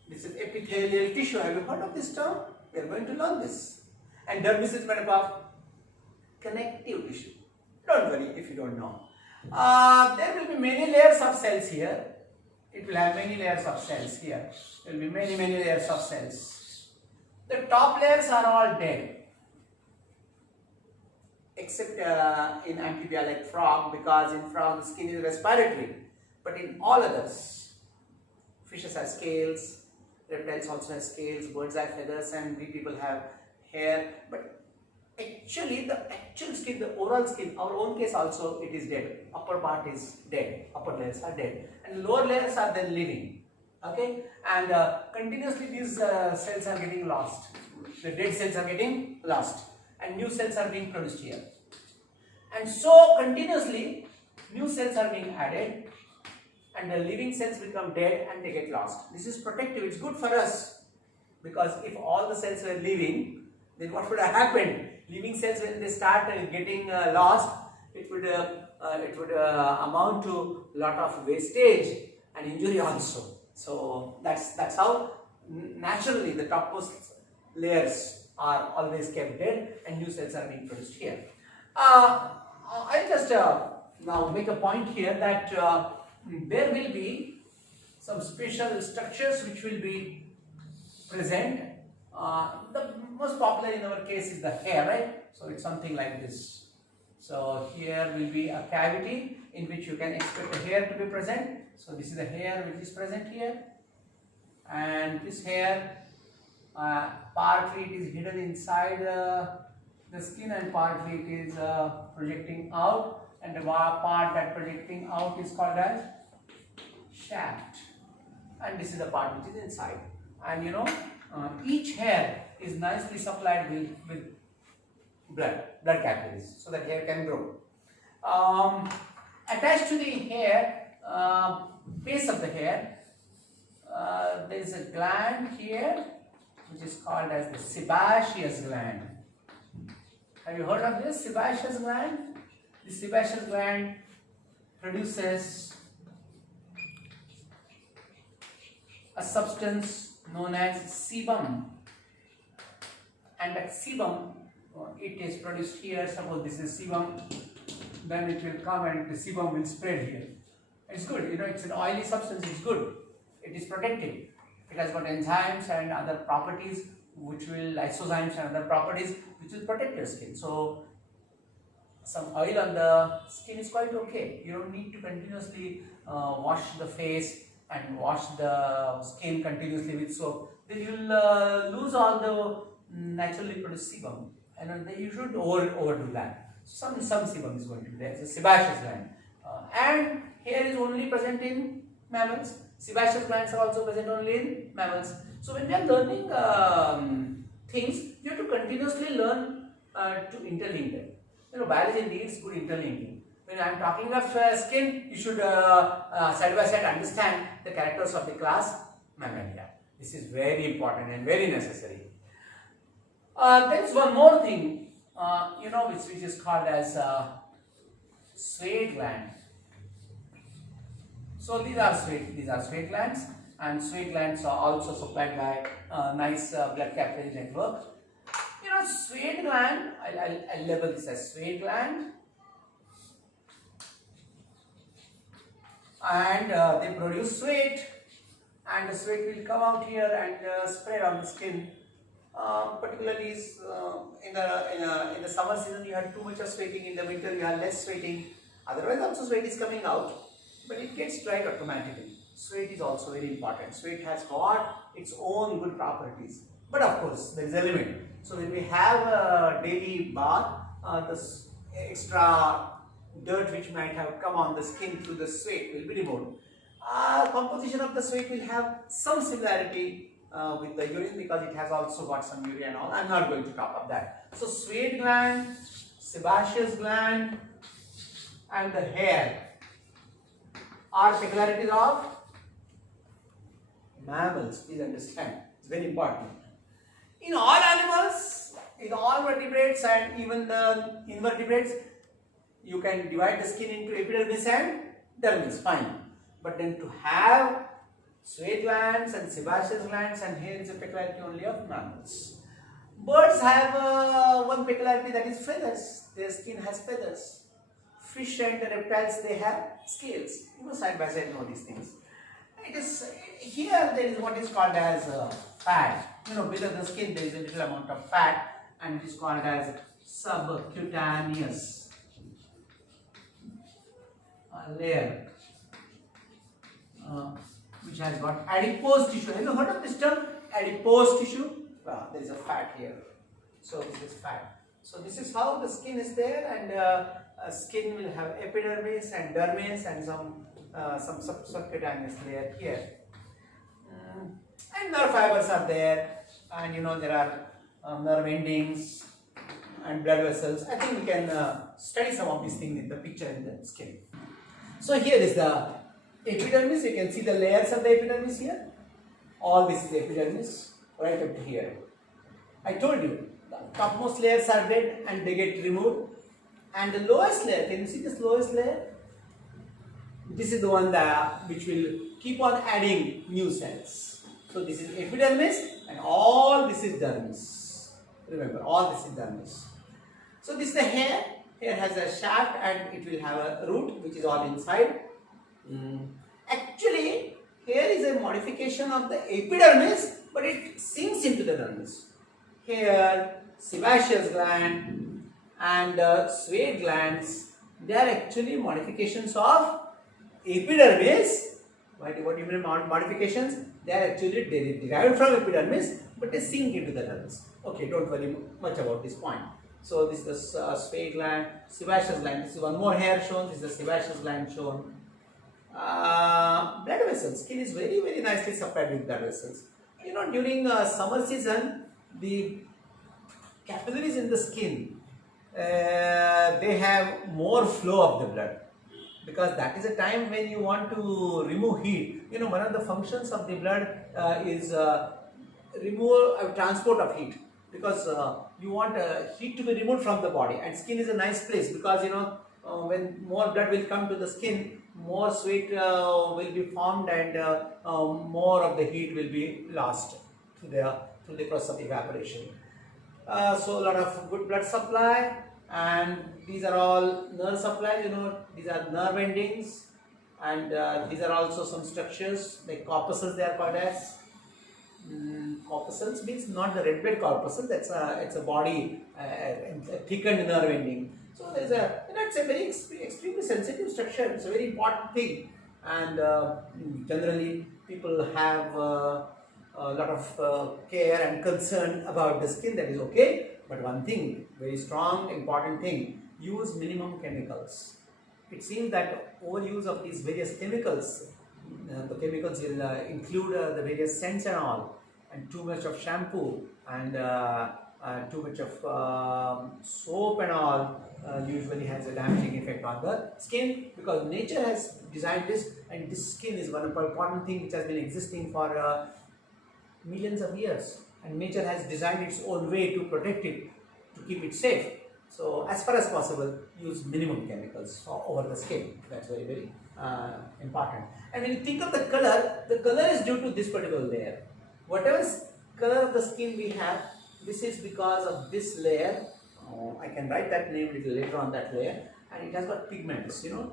This is epithelial tissue. Have you heard of this term? We are going to learn this. And dermis is made up of connective tissue. Don't worry if you don't know. There will be many layers of cells here. It will have many layers of cells here. There will be many layers of cells. The top layers are all dead. Except in amphibia like frog, because in frog the skin is respiratory. But in all others, fishes have scales, reptiles also have scales, birds have feathers, and we people have hair. But actually the actual skin, the oral skin, our own case also, it is dead. Upper part is dead, upper layers are dead, and lower layers are then living. Okay, and continuously these cells are getting lost. The dead cells are getting lost and new cells are being produced here. And so continuously new cells are being added and the living cells become dead and they get lost. This is protective, it's good for us, because if all the cells were living, then what would have happened? Living cells, when they start getting lost, it would amount to a lot of wastage and injury also. So that's how naturally the topmost layers are always kept dead and new cells are being produced here. I'll just now make a point here that there will be some special structures which will be present. The most popular in our case is the hair, right? So it's something like this. So here will be a cavity in which you can expect the hair to be present. So this is the hair which is present here, and this hair partly it is hidden inside the skin and partly it is projecting out, and the part that projecting out is called as shaft, and this is the part which is inside. And each hair is nicely supplied with blood capillaries so that hair can grow. Attached to the hair, base of the hair, there is a gland here which is called as the sebaceous gland. Have you heard of this sebaceous gland? The sebaceous gland produces a substance known as sebum, and that sebum, it is produced here. Suppose this is sebum, then it will come and the sebum will spread here. It's good, it's an oily substance, it's good, it is protective, it has got enzymes and other properties which will, lysozymes and other properties which will protect your skin. So some oil on the skin is quite okay. You don't need to continuously wash the face and wash the skin continuously with soap. Then you'll lose all the naturally produced sebum, and then you should overdo that. Some sebum is going to be there. It's a sebaceous gland, and hair is only present in mammals. Sebaceous glands are also present only in mammals. So when we are learning things, you have to continuously learn to interlink them. Biology needs good interlinking. When I am talking of skin, you should side by side understand the characters of the class Mammalia. This is very important and very necessary. There is one more thing, which is called as sweat gland. So these are sweat glands, and sweat glands are also supplied by nice blood capillary network. Sweat gland, I'll label this as sweat gland, and they produce sweat, and the sweat will come out here and spread on the skin. Particularly in the summer season, you have too much of sweating. In the winter, you have less sweating. Otherwise, also sweat is coming out, but it gets dried automatically. Sweat is also very important. Sweat has got its own good properties. But of course, there is a limit. So when we have a daily bath, this extra dirt which might have come on the skin through the sweat will be removed. Composition of the sweat will have some similarity with the urine because it has also got some urine and all. I'm not going to talk of that. So sweat gland, sebaceous gland, and the hair are peculiarities of mammals. Please understand, it's very important. In all animals, in all vertebrates and even the invertebrates, you can divide the skin into epidermis and dermis, fine. But then to have sweat glands and sebaceous glands, and here is a peculiarity only of mammals. Birds have one peculiarity, that is feathers. Their skin has feathers. Fish and the reptiles, they have scales. You know, side by side know these things. It is here there is what is called as fat. You know, below the skin there is a little amount of fat, and it is called as subcutaneous layer, which has got adipose tissue. Have you heard of this term? Adipose tissue. There is a fat here. So this is fat. So this is how the skin is there, and skin will have epidermis and dermis and some subcutaneous layer here. And nerve fibers are there, and you know there are nerve endings and blood vessels. I think we can study some of these things in the picture in the skin. So here is the epidermis. You can see the layers of the epidermis here. All this is the epidermis right up to here. I told you the topmost layers are dead and they get removed, and the lowest layer, can you see this lowest layer? This is the one which will keep on adding new cells. So this is epidermis, and all this is dermis. Remember, all this is dermis. So this is the hair. Hair has a shaft and it will have a root which is all inside. Actually, here is a modification of the epidermis, but it sinks into the dermis. Here, sebaceous gland and sweat glands, they are actually modifications of epidermis. What do you mean modifications? They are actually derived from epidermis, but they sink into the dermis. Okay, don't worry much about this point. So this is the sweat gland, sebaceous gland. This is one more hair shown. This is the sebaceous gland shown. Blood vessels. Skin is very, very nicely supplied with blood vessels. You know, during summer season, the capillaries in the skin, they have more flow of the blood, because that is a time when you want to remove heat. You know, one of the functions of the blood is removal, transport of heat, because you want heat to be removed from the body, and skin is a nice place because, you know, when more blood will come to the skin, more sweat will be formed, and more of the heat will be lost through the process of evaporation. So a lot of good blood supply, and these are all nerve supplies. You know, these are nerve endings, and these are also some structures like corpuscles. They are called as corpuscles. Means not the red blood corpuscle. It's a body, a thickened nerve ending. So there's a, you know, it's a very extremely sensitive structure. It's a very important thing, and generally people have a lot of care and concern about the skin. That is okay, but one thing, very strong, important thing: use minimum chemicals. It seems that overuse of these various chemicals, the chemicals will include the various scents and all, and too much of shampoo and too much of soap and all usually has a damaging effect on the skin, because nature has designed this, and this skin is one important thing which has been existing for millions of years, and nature has designed its own way to protect it, to keep it safe. So as far as possible, use minimum chemicals over the skin. That's very, very important. And when you think of the color is due to this particular layer. Whatever color of the skin we have, this is because of this layer. I can write that name little later on that layer, and it has got pigments, you know,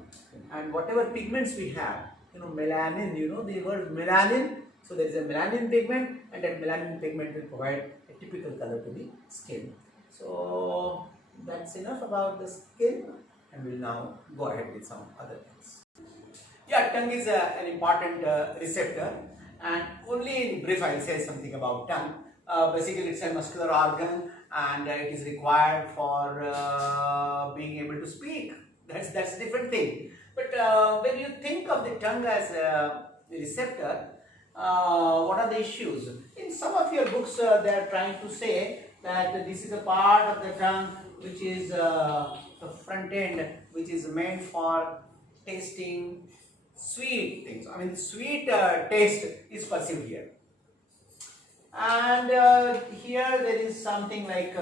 and whatever pigments we have, you know, melanin, you know the word melanin. So there is a melanin pigment, and that melanin pigment will provide a typical color to the skin. So that's enough about the skin, and we'll now go ahead with some other things. Yeah, tongue is an important receptor, and only in brief I'll say something about tongue. Basically, it's a muscular organ, and it is required for being able to speak. That's a different thing. But when you think of the tongue as a receptor, what are the issues? In some of your books, they are trying to say that this is a part of the tongue which is the front end, which is meant for tasting sweet things. I mean, sweet taste is perceived here. And here there is something like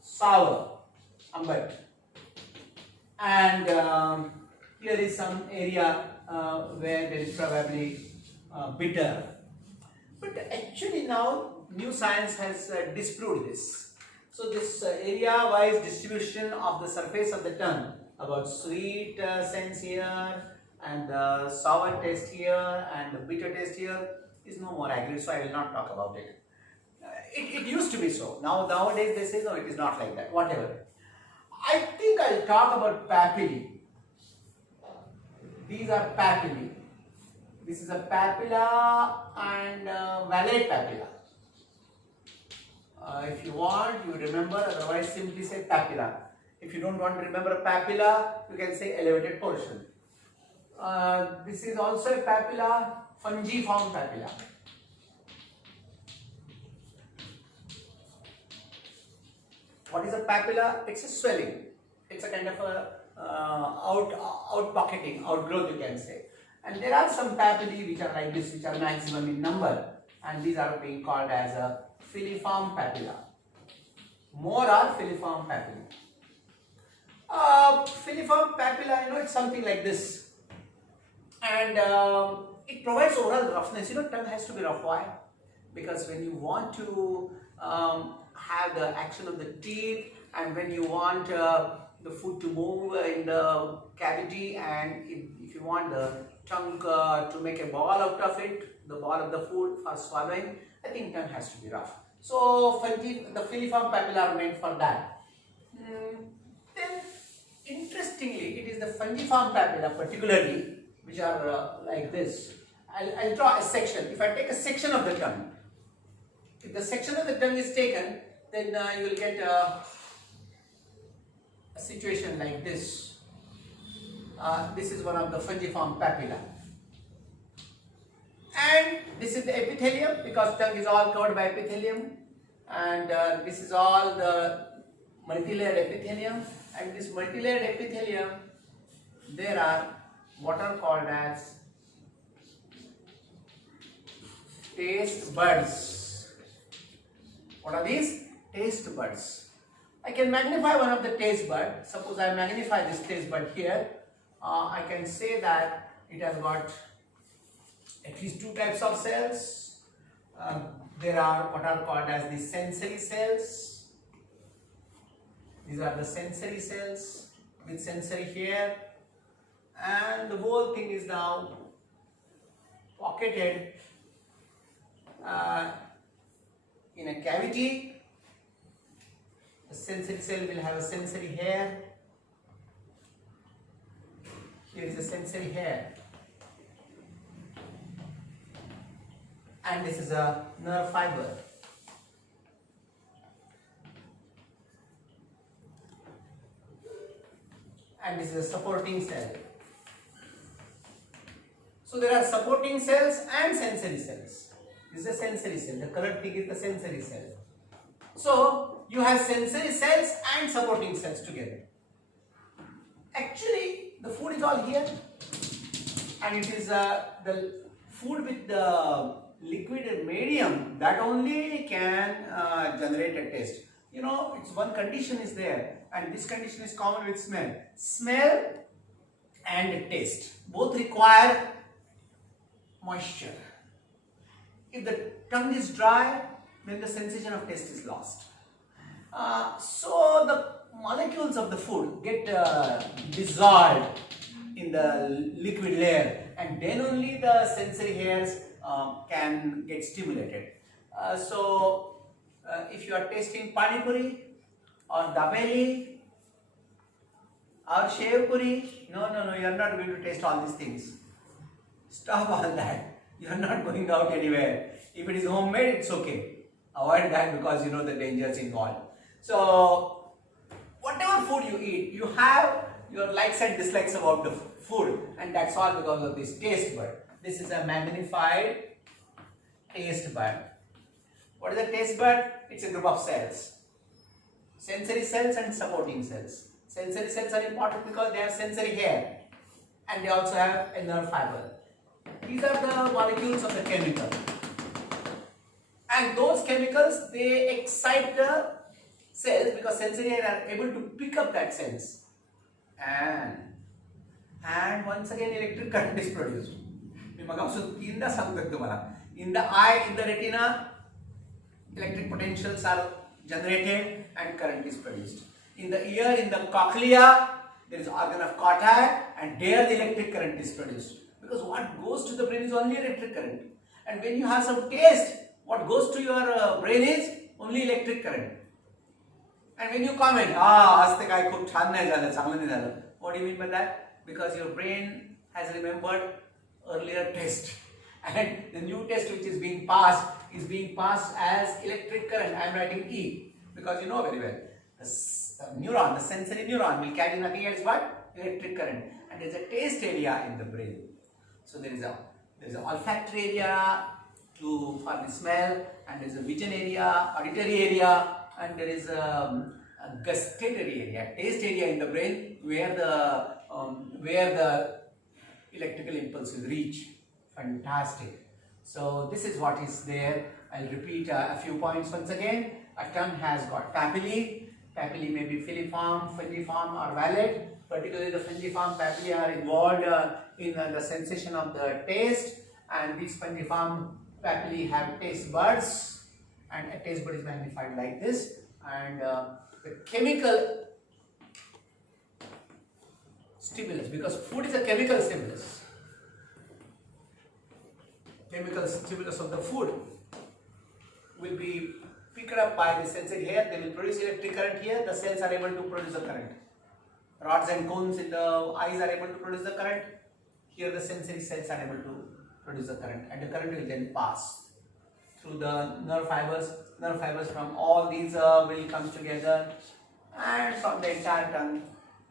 sour, amber, and here is some area where there is probably bitter. But actually now new science has disproved this. So this area-wise distribution of the surface of the tongue about sweet sense here and the sour taste here and the bitter taste here is no more accurate, so I will not talk about it. It used to be so. Nowadays they say no, it is not like that. Whatever. I think I'll talk about papillae. These are papillae. This is a papilla and valate papilla. If you want, you remember. Otherwise, simply say papilla. If you don't want to remember papilla, you can say elevated portion. This is also a papilla, fungiform papilla. What is a papilla? It's a swelling. It's a kind of a out-pocketing, outgrowth you can say. And there are some papillae which are like this, which are maximum in number, and these are being called as a filiform papilla. More are filiform papilla. Filiform papilla, it's something like this, and it provides oral roughness. Tongue has to be rough. Why? Because when you want to have the action of the teeth, and when you want the food to move in the cavity, and if you want the tongue to make a ball out of it, the ball of the food for swallowing, I think tongue has to be rough. So the filiform papilla are meant for that. Then interestingly, it is the fungiform papilla particularly which are like this. I'll draw a section. If I take a section of the tongue, if the section of the tongue is taken, then you will get a situation like this. This is one of the fungiform papilla. And this is the epithelium, because tongue is all covered by epithelium. And this is all the multilayered epithelium. And this multilayered epithelium, there are what are called as taste buds. What are these? Taste buds. I can magnify one of the taste bud. Suppose I magnify this taste bud here. I can say that it has got at least two types of cells. There are what are called as the sensory cells. These are the sensory cells with sensory hair, and the whole thing is now pocketed in a cavity. The sensory cell will have a sensory hair. Here is a sensory hair, and this is a nerve fiber. And this is a supporting cell. So there are supporting cells and sensory cells. This is a sensory cell. The colored thing is the sensory cell. So you have sensory cells and supporting cells together. Actually, the food is all here, and it is the food with the liquid medium that only can generate a taste. It's one condition is there, and this condition is common with smell. Smell and taste both require moisture. If the tongue is dry, then the sensation of taste is lost. So the molecules of the food get dissolved in the liquid layer, and then only the sensory hairs can get stimulated. If you are tasting pani puri or dabeli or shev puri, no, you are not going to taste all these things. Stop all that. You are not going out anywhere. If it is homemade, it's okay. avoid that because you know the dangers involved. So whatever food you eat, you have your likes and dislikes about the food, and that's all because of this taste bud. This is a magnified taste bud. What is a taste bud? It's a group of cells. Sensory cells and supporting cells. Sensory cells are important because they have sensory hair and they also have a nerve fiber. These are the molecules of the chemical. And those chemicals, they excite the cells because sensory hair are able to pick up that sense. And once again electric current is produced. In the eye, in the retina, electric potentials are generated and current is produced. In the ear, in the cochlea, there is organ of Corti and there the electric current is produced. Because what goes to the brain is only electric current. And when you have some taste, what goes to your brain is only electric current. And when you comment, आज तक I खूप छान नाही झालं, चांगलं नाही झालं. What do you mean by that? Because your brain has remembered earlier taste. And the new test which is being passed as electric current. I am writing E because you know very well. The neuron, the sensory neuron will carry nothing else but electric current. And there is a taste area in the brain. So there is a olfactory area for the smell, and there is a vision area, auditory area, and there is a gustatory area, taste area in the brain where the electrical impulse will reach. Fantastic. So this is what is there. I'll repeat a few points once again. A tongue has got papillae. Papillae may be filiform, or valid. Particularly the fungiform papillae are involved in the sensation of the taste, and these fungiform papillae have taste buds, and a taste bud is magnified like this, and the chemical stimulus, because food is a chemical stimulus. Chemical stimulus of the food will be picked up by the sensory hair. They will produce electric current here. The cells are able to produce the current. Rods and cones in the eyes are able to produce the current. Here the sensory cells are able to produce the current, and the current will then pass through the nerve fibers. Nerve fibers from all these will come together, and from the entire tongue,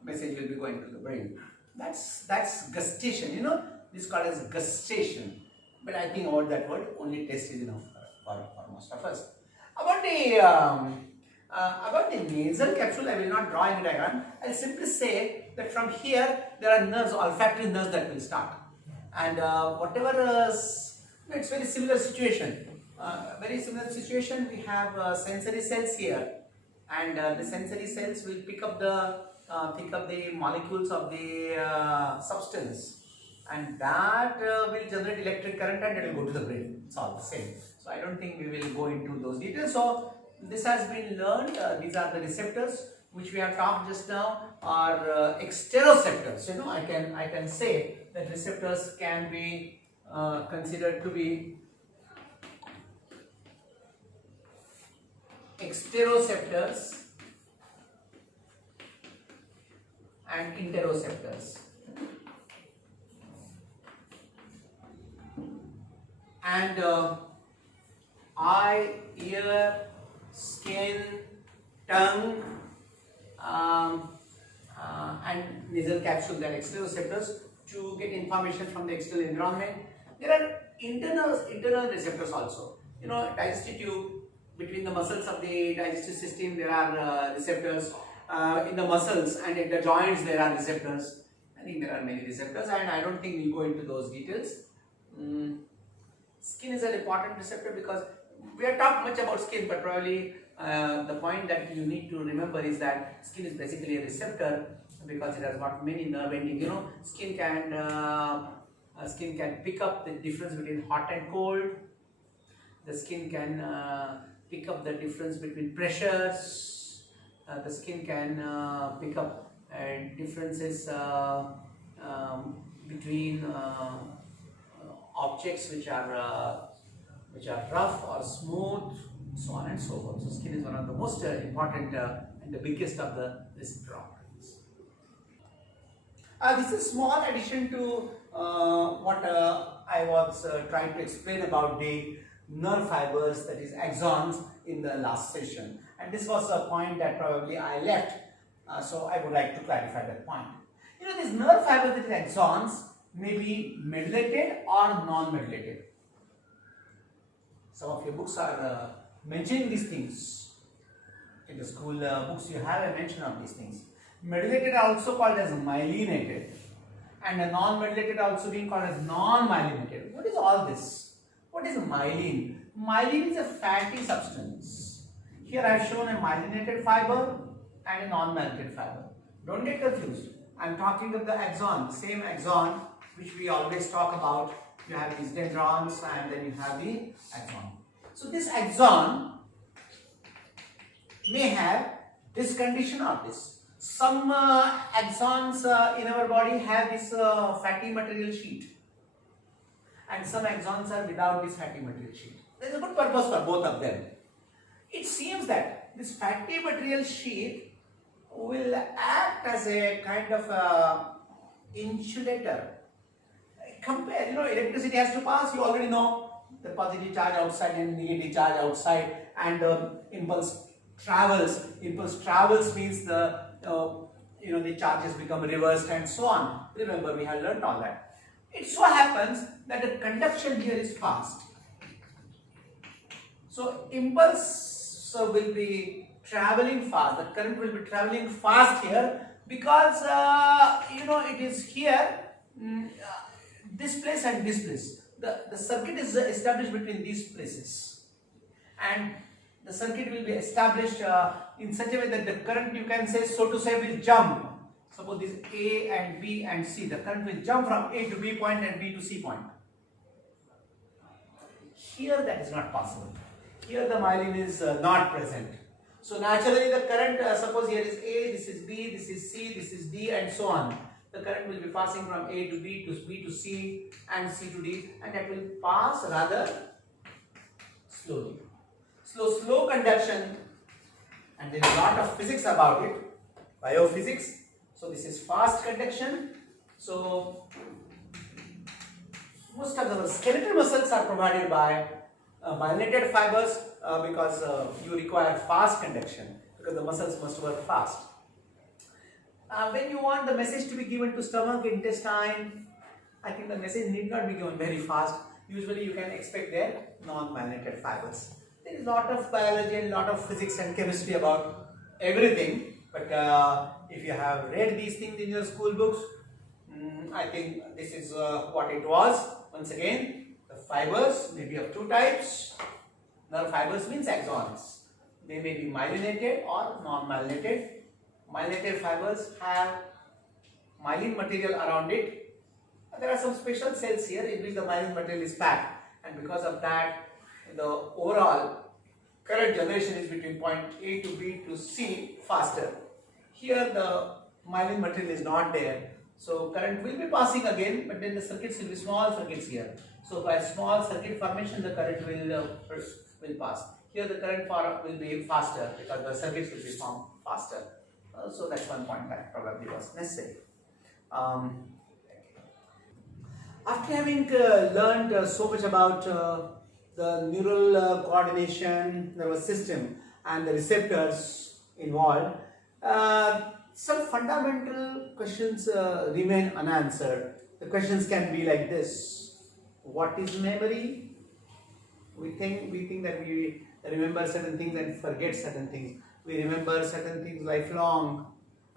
message will be going to the brain. That's gustation. You know, this is called as gustation. But I think about that word, only taste is enough for most of us. About the nasal capsule, I will not draw any diagram. I will simply say that from here there are nerves, olfactory nerves that will start, and it's very similar situation. We have sensory cells here, and the sensory cells will pick up the molecules of the substance, and that will generate electric current and it will go to the brain. It's all the same. So I don't think we will go into those details. So this has been learned. These are the receptors which we have talked just now are exteroceptors. You know, I can say that receptors can be considered to be exteroceptors and interoceptors. And eye, ear, skin, tongue, and nasal capsule, that exteroceptors to get information from the external environment. There are internal receptors also. You know, digestive tube, between the muscles of the digestive system there are receptors. In the muscles and in the joints there are receptors. I think there are many receptors, and I don't think we'll go into those details. Skin is an important receptor because we have talked much about skin, but probably the point that you need to remember is that skin is basically a receptor because it has got many nerve endings. You know, skin can pick up the difference between hot and cold. The skin can pick up the difference between pressures. The skin can pick up differences between objects which are rough or smooth, so on and so forth. So skin is one of the most important and the biggest of the receptor organs. This is a small addition to what I was trying to explain about the nerve fibers, that is axons, in the last session. And this was a point that probably I left, so I would like to clarify that point. You know, these nerve fibers, that is axons, may be medullated or non-medullated. Some of your books are mentioning these things. In the school books you have a mention of these things. Medullated are also called as myelinated, and a non-medullated also being called as non-myelinated. What is all this? What is myelin? Myelin is a fatty substance. Here I have shown a myelinated fiber and a non-myelinated fiber. Don't get confused. I am talking of the axon, same axon which we always talk about. You have these dendrons and then you have the axon. So this axon may have this condition or this. Some axons in our body have this fatty material sheet, and some axons are without this fatty material sheet. There is a good purpose for both of them. It seems that this fatty material sheet will act as a kind of insulator. Compare, electricity has to pass, you already know the positive charge outside and negative charge outside, and impulse travels. Impulse travels means the the charges become reversed and so on. Remember, we have learned all that. It so happens that the conduction here is fast. So impulse will be traveling fast. The current will be traveling fast here because it is here. This place and this place. The circuit is established between these places, and the circuit will be established in such a way that the current, you can say, so to say, will jump. Suppose this A and B and C, the current will jump from A to B point and B to C point. Here that is not possible. Here the myelin is not present. So naturally the current, suppose here is A, this is B, this is C, this is D, and so on. The current will be passing from A to B to C and C to D, and that will pass rather slowly. Slow conduction, and there is a lot of physics about it, biophysics. So this is fast conduction. So most of the skeletal muscles are provided by myelinated fibers because you require fast conduction, because the muscles must work fast. When you want the message to be given to stomach, intestine, I think the message need not be given very fast. Usually you can expect their non-myelinated fibers. There is a lot of biology and a lot of physics and chemistry about everything, but if you have read these things in your school books, I think this is what it was. Once again, the fibers may be of two types. Nerve fibers means axons. They may be myelinated or non-myelinated. Myelinated fibers have myelin material around it. There are some special cells here in which the myelin material is packed, and because of that, the overall current generation is between point A to B to C faster. Here the myelin material is not there, so current will be passing again, but then the circuits will be small circuits here. So by small circuit formation, the current will pass. Here the current will be faster because the circuits will be formed faster. So that's one point that probably was necessary. After having learned so much about the neural coordination, nervous system, and the receptors involved, some fundamental questions remain unanswered. The questions can be like this: what is memory? We think that we remember certain things and forget certain things. We remember certain things lifelong,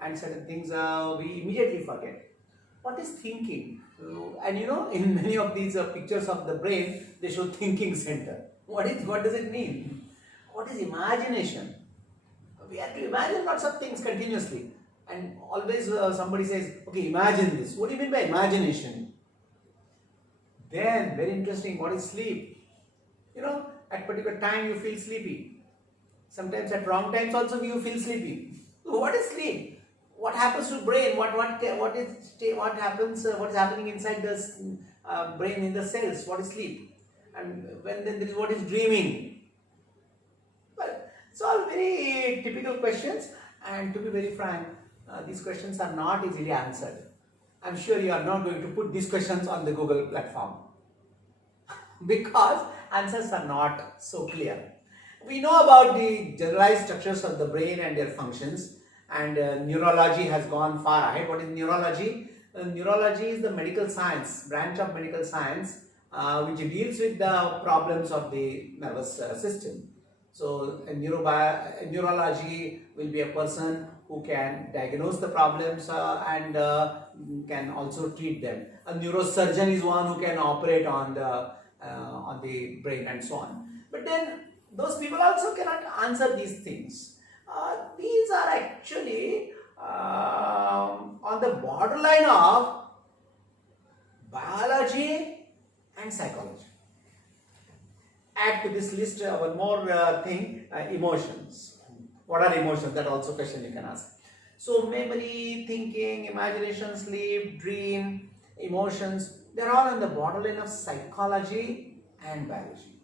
and certain things we immediately forget. What is thinking? And in many of these pictures of the brain, they show thinking center. What does it mean? What is imagination? We have to imagine lots of things continuously, and always somebody says, okay, imagine this. What do you mean by imagination? Then, very interesting, what is sleep? At particular time you feel sleepy. Sometimes at wrong times also you feel sleepy. So what is sleep? What happens to brain? What happens? What is happening inside the brain in the cells? What is sleep? And when then there is what is dreaming? Well, it's all very typical questions, and to be very frank, these questions are not easily answered. I'm sure you are not going to put these questions on the Google platform. because answers are not so clear. We know about the generalized structures of the brain and their functions, and neurology has gone far ahead. What is neurology? Neurology is the medical science, branch of medical science, which deals with the problems of the nervous system. So, neurology will be a person who can diagnose the problems and can also treat them. A neurosurgeon is one who can operate on the brain and so on. But then those people also cannot answer these things. These are actually on the borderline of biology and psychology. Add to this list one more thing, emotions. What are emotions? That also question you can ask. So memory, thinking, imagination, sleep, dream, emotions, they're all on the borderline of psychology and biology.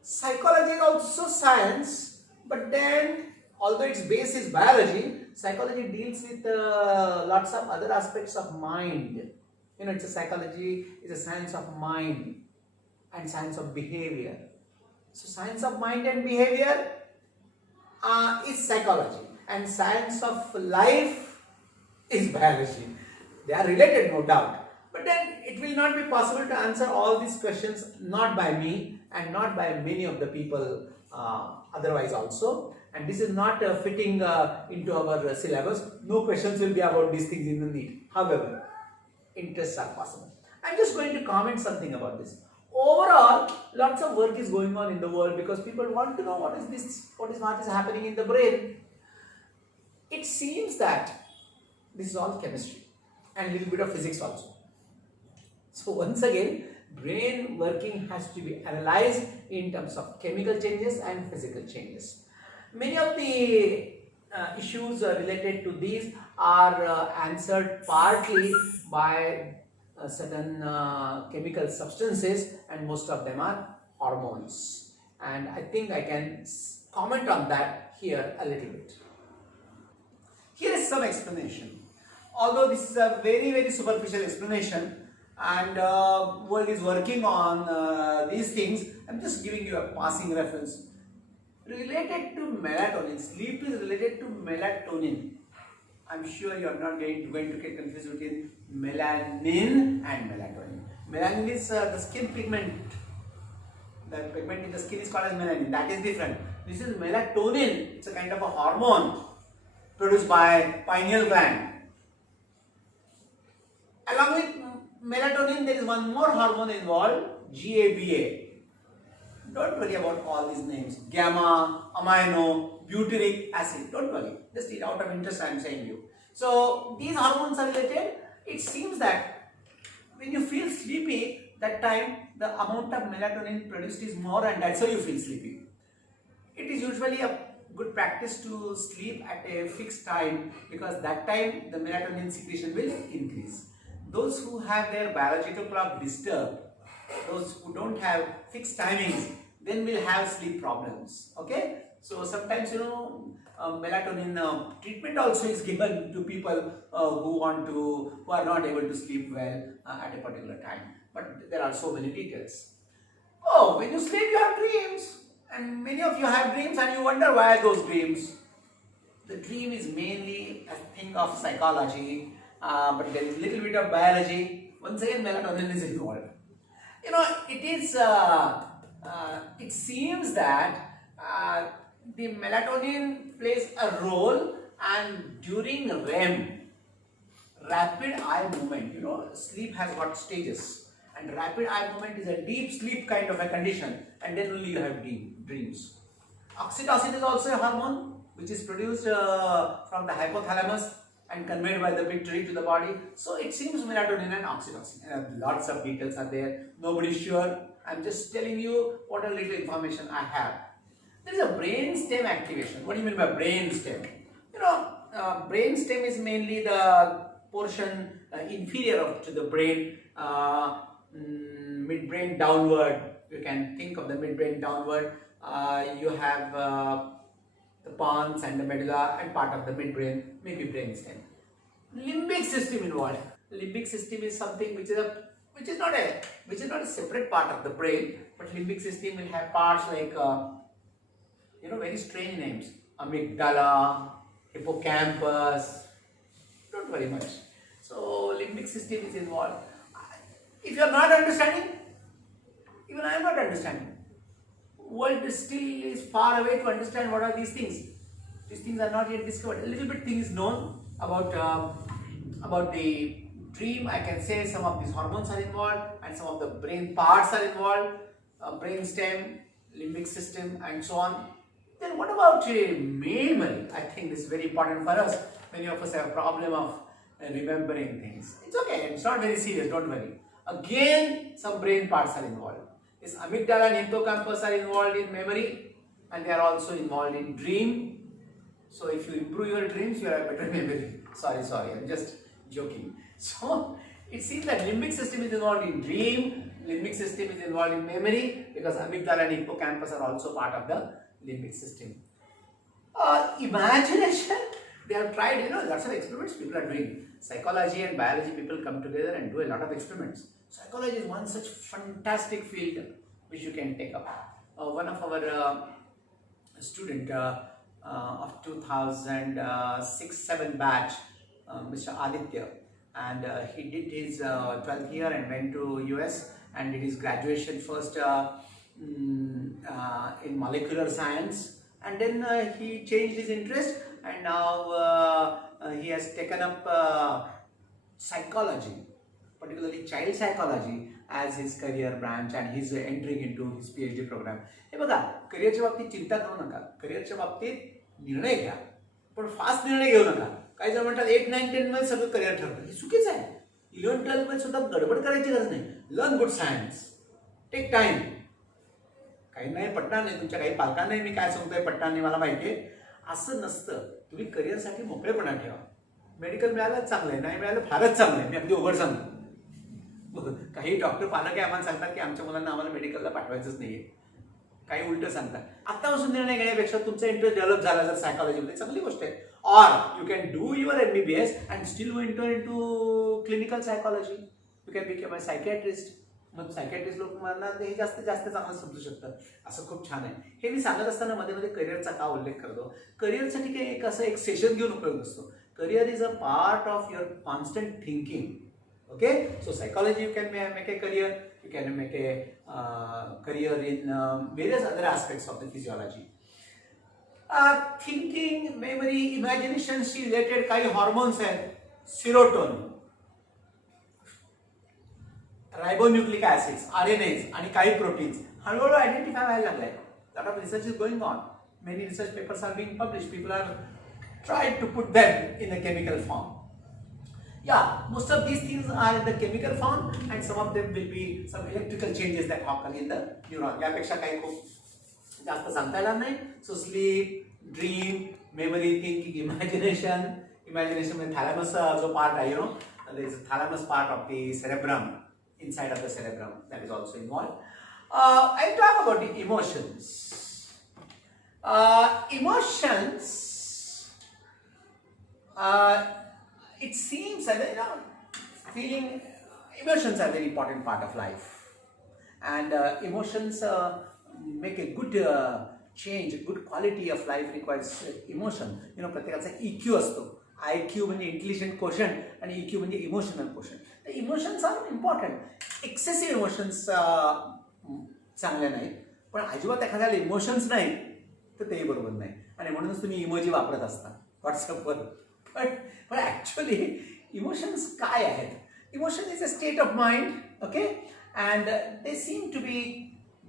Psychology is also science, but then although its base is biology, psychology deals with lots of other aspects of mind. You know, it's a psychology is a science of mind and science of behavior. So science of mind and behavior is psychology, and science of life is biology. They are related, no doubt. But then it will not be possible to answer all these questions, not by me and not by many of the people otherwise also. And this is not fitting into our syllabus. No questions will be about these things in the NEET. However, interests are possible. I'm just going to comment something about this. Overall, lots of work is going on in the world because people want to know what is happening in the brain. It seems that this is all chemistry and a little bit of physics also. So once again, brain working has to be analyzed in terms of chemical changes and physical changes. Many of the issues related to these are answered partly by certain chemical substances, and most of them are hormones. And I think I can comment on that here a little bit. Here is some explanation. Although this is a very superficial explanation, and world is working on these things, I'm just giving you a passing reference. Related to melatonin, sleep is related to melatonin. I'm sure you are not going to get confused between melanin and melatonin. Melanin is the skin pigment. The pigment in the skin is called as melanin. That is different. This is melatonin. It's a kind of a hormone produced by pineal gland. Along with melatonin, there is one more hormone involved, GABA. Don't worry about all these names. Gamma, amino, butyric acid. Don't worry. Just out of interest I am saying you. So these hormones are related. It seems that when you feel sleepy, that time the amount of melatonin produced is more, and that's why you feel sleepy. It is usually a good practice to sleep at a fixed time because that time the melatonin secretion will increase. Those who have their biological clock disturbed, those who don't have fixed timings, then will have sleep problems. Okay, so sometimes melatonin treatment also is given to people who are not able to sleep well at a particular time. But there are so many details. Oh, when you sleep, you have dreams, and many of you have dreams, and you wonder why are those dreams. The dream is mainly a thing of psychology, but there is a little bit of biology. Once again, melatonin is involved. You know, it seems that the melatonin plays a role, and during REM, rapid eye movement, sleep has got stages, and rapid eye movement is a deep sleep kind of a condition, and then only you have dreams. Oxytocin is also a hormone which is produced from the hypothalamus and conveyed by the pituitary to the body. So it seems melatonin and oxytocin. Lots of details are there. Nobody is sure. I'm just telling you what a little information I have. There is a brain stem activation. What do you mean by brain stem? Brain stem is mainly the portion inferior to the brain, midbrain downward. You can think of the midbrain downward. You have the pons and the medulla and part of the midbrain, maybe brain stem. Limbic system involved. Limbic system is something which is a which is not a separate part of the brain, but limbic system will have parts like very strange names: amygdala, hippocampus. Don't worry much. So limbic system is involved. If you are not understanding, even I am not understanding. World still is far away to understand what are these things. These things are not yet discovered. A little bit thing is known about the dream. I can say some of these hormones are involved and some of the brain parts are involved, brain stem, limbic system, and so on. Then what about memory? I think this is very important for us. Many of us have a problem of remembering things. It's okay. It's not very serious. Don't worry. Again, some brain parts are involved. This amygdala and hippocampus are involved in memory, and they are also involved in dream. So if you improve your dreams, you have better memory. Sorry, I'm just joking. So it seems that limbic system is involved in dream, limbic system is involved in memory, because amygdala and hippocampus are also part of the limbic system. Imagination, they have tried, lots of experiments people are doing. Psychology and biology people come together and do a lot of experiments. Psychology is one such fantastic field which you can take up. One of our student of 2006-7 batch, Mr. Aditya, and he did his 12th year and went to US and did his graduation first in molecular science, and then he changed his interest and now he has taken up psychology, particularly child psychology, as his career branch, and he's entering into his PhD program. हे बघा, करिअरच्या बाबतीत चिंता करू नका. करिअरच्या बाबतीत निर्णय घ्या, पण फास्ट निर्णय घेऊ नका. काही जण म्हणतात 8, 9, 10 मध्ये सगळं करिअर ठरतं. हे चुकीचं आहे. 11, 12 मध्ये सुद्धा गडबड करायची गरज नाही. Learn good science, take time. काही नाही पटणार नाही, तुमच्या काही पालकांनाही मी काय सांगतोय पटणार नाही मला माहिती आहे. असं नसतं. तुम्ही करिअरसाठी मोकळेपणा ठेवा. मेडिकल मिळालं चांगलं आहे, नाही मिळालं फारच चांगलं आहे. मी अगदी उघड सांगतो. काही डॉक्टर पालक आम्हाला सांगतात की आमच्या मुलांना आम्हाला मेडिकलला पाठवायचंच नाहीये. काही उलट सांगतात. आतापासून निर्णय घेण्यापेक्षा तुमचा इंटरेस्ट डेव्हलप झाला जर सायकॉलॉजीमध्ये, चांगली गोष्ट आहे. Or you can do your MBBS and still enter into clinical psychology. You can become a psychiatrist. Mug psychiatrist लोक म्हणणार हे जास्तीत जास्त चांगलं समजू शकतं. असं खूप छान आहे. हे मी सांगत असताना मध्ये मध्ये करिअरचा का उल्लेख करतो. करिअरसाठी काही एक सेशन घेऊन उपयोग नसतो. Career is a part of your constant thinking. Okay, so psychology you can make a career. You can make a career in various other aspects of the physiology. Thinking, memory, imagination से related काही hormones हैं. Serotonin, ribonucleic acids, RNAs आणि काही proteins. हळूहळू identify व्हायला लागलाय. Lot of research is going on. Many research papers are being published. People are trying to put them in a chemical form. Yeah, most of these things are in the chemical form, and some of them will be some electrical changes that happen in the neuron. यापेक्षा काही खूप जास्त सांगता येणार नाही. So sleep, dream, memory, thinking, imagination with thalamus जो part आहे, there is a thalamus part of the cerebrum, inside of the cerebrum, that is also involved. I'll talk about the emotions. Emotions. It seems that emotions are a very important part of life, and emotions make a good change. Good quality of life requires emotion. प्रत्येकाचा EQ असतो. IQ म्हणजे intelligent quotient आणि EQ म्हणजे emotional quotient. The emotions are important. Excessive emotions चांगले नाहीत, पण अजिबात एखाद्याला इमोशन्स नाही तर तेही बरोबर नाही, आणि म्हणूनच तुम्ही इमोजी वापरत असता व्हॉट्सअपवर. पण ॲक्च्युअली इमोशन्स काय आहेत? Emotion is a state of mind, okay, and they seem to be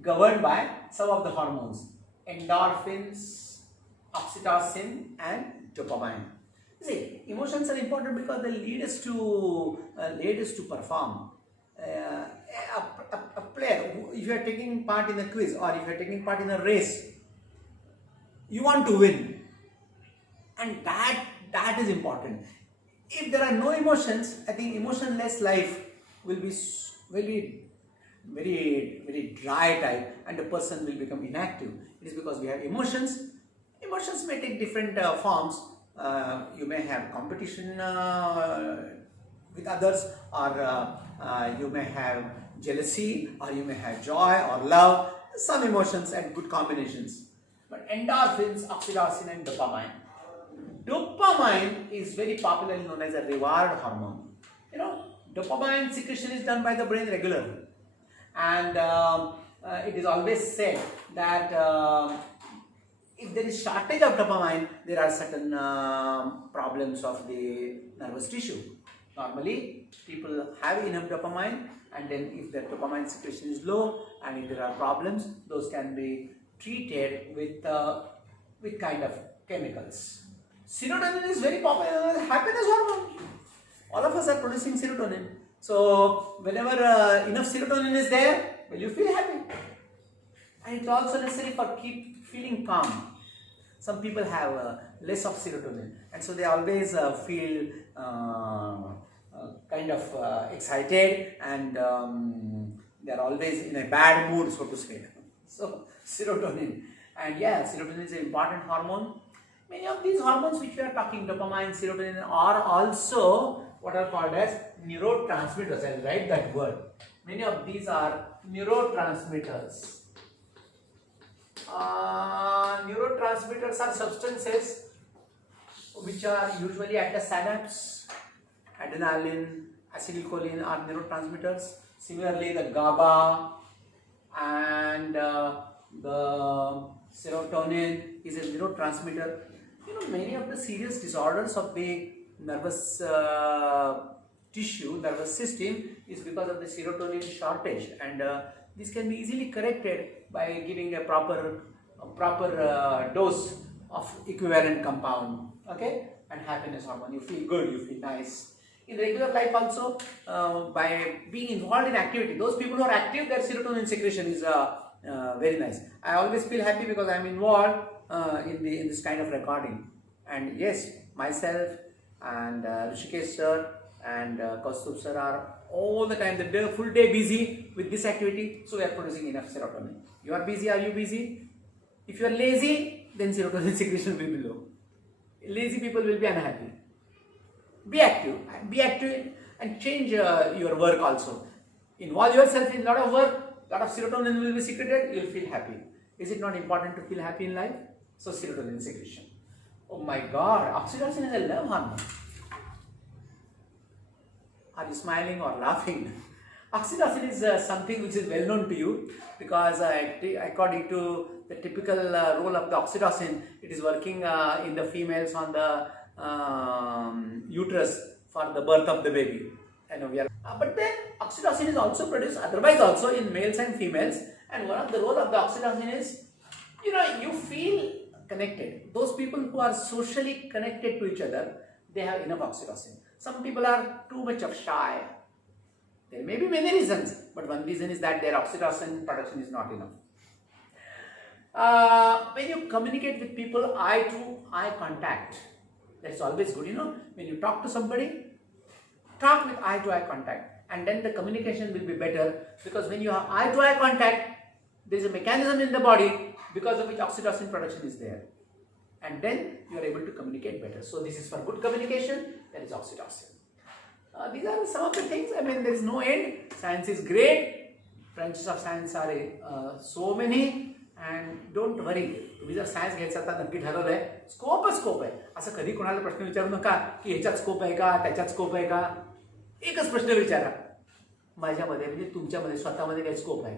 govern by some of the hormones, endorphins, oxytocin, and dopamine. See, emotions are important because they lead us to perform. A player, if you are taking part in a quiz or if you are taking part in a race, you want to win, and that is important. If there are no emotions, I think emotionless life will be very, very dry type, and the person will become inactive. It is because we have emotions. Emotions may take different forms. You may have competition with others, or you may have jealousy, or you may have joy or love, some emotions and good combinations. But endorphins, oxytocin and dopamine. Dopamine is very popularly known as a reward hormone. You know, dopamine secretion is done by the brain regularly, and it is always said that if there is shortage of dopamine, there are certain problems of the nervous tissue. Normally, people have enough dopamine, and then if the dopamine secretion is low and if there are problems, those can be treated with kind of chemicals. Serotonin is very popular as happiness hormone. All of us are producing serotonin. So whenever enough serotonin is there, well, you feel happy. And it's also necessary for keep feeling calm. Some people have less of serotonin, and so they always feel kind of excited, and they are always in a bad mood, so to say. So serotonin, and yeah, serotonin is an important hormone. Many of these hormones which we are talking, dopamine, serotonin, are also what are called as neurotransmitters. I'll write that word. Many of these are neurotransmitters. Neurotransmitters are substances which are usually at the synapse. Adrenaline, acetylcholine are neurotransmitters. Similarly, the GABA and the serotonin is a neurotransmitter. You know, many of the serious disorders of the nervous tissue, nervous system, is because of the serotonin shortage, and this can be easily corrected by giving a proper dose of equivalent compound. Okay, and happiness hormone. You feel good, you feel nice. In regular life also, by being involved in activity, those people who are active, their serotonin secretion is very nice. I always feel happy because I am involved in this kind of recording. And yes, myself and Rishikesh sir and Kaustubh sir are all the time, the full day busy with this activity, so we are producing enough serotonin. You are busy, are you busy? If you are lazy, then serotonin secretion will be low. Lazy people will be unhappy. Be active and change your work also. Involve yourself in a lot of work, lot of serotonin will be secreted, you will feel happy. Is it not important to feel happy in life? So serotonin secretion. Oh my God, oxytocin is a love hormone. Are you smiling or laughing? Oxytocin is something which is well known to you, because according to the typical role of the oxytocin, it is working in the females on the uterus for the birth of the baby. I know we are, but then oxytocin is also produced otherwise also in males and females, and one of the role of the oxytocin is, you know, you feel connected. Those people who are socially connected to each other, they have enough oxytocin. Some people are too much of shy. There may be many reasons, but one reason is that their oxytocin production is not enough. When you communicate with people, eye to eye contact, that's always good. You know, when you talk to somebody, talk with eye to eye contact, and then the communication will be better, because when you have eye to eye contact, there is a mechanism in the body because of which oxytocin production is there, and then you are able to communicate better. So this is for good communication, that is oxytocin. These are some of the things. I mean, there is no end. Science is great. Branches of science are so many, and don't worry. तुम्ही जर science घ्यायचं आता नक्की ठरवलंय, scope आहे. असं कधी कोणाला प्रश्न विचारू नका की ह्याच्यात स्कोप आहे का, त्याच्यात स्कोप आहे का. एकच प्रश्न विचारा, माझ्यामध्ये म्हणजे तुमच्यामध्ये स्वतःमध्ये काही स्कोप आहे.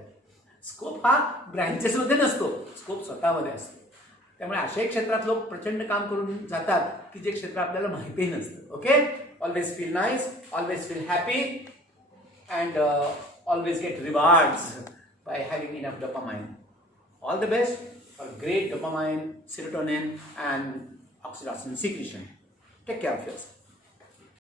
स्कोप हा ब्रँचेसमध्ये नसतो, स्कोप स्वतःमध्ये असतो. त्यामुळे अशा क्षेत्रात लोक प्रचंड काम करून जातात की जे क्षेत्र आपल्याला माहितीही नसतं. Okay, always feel nice, always feel happy, and always get rewards by having enough dopamine. All the best for great dopamine, serotonin and oxytocin secretion. Take care of yourself.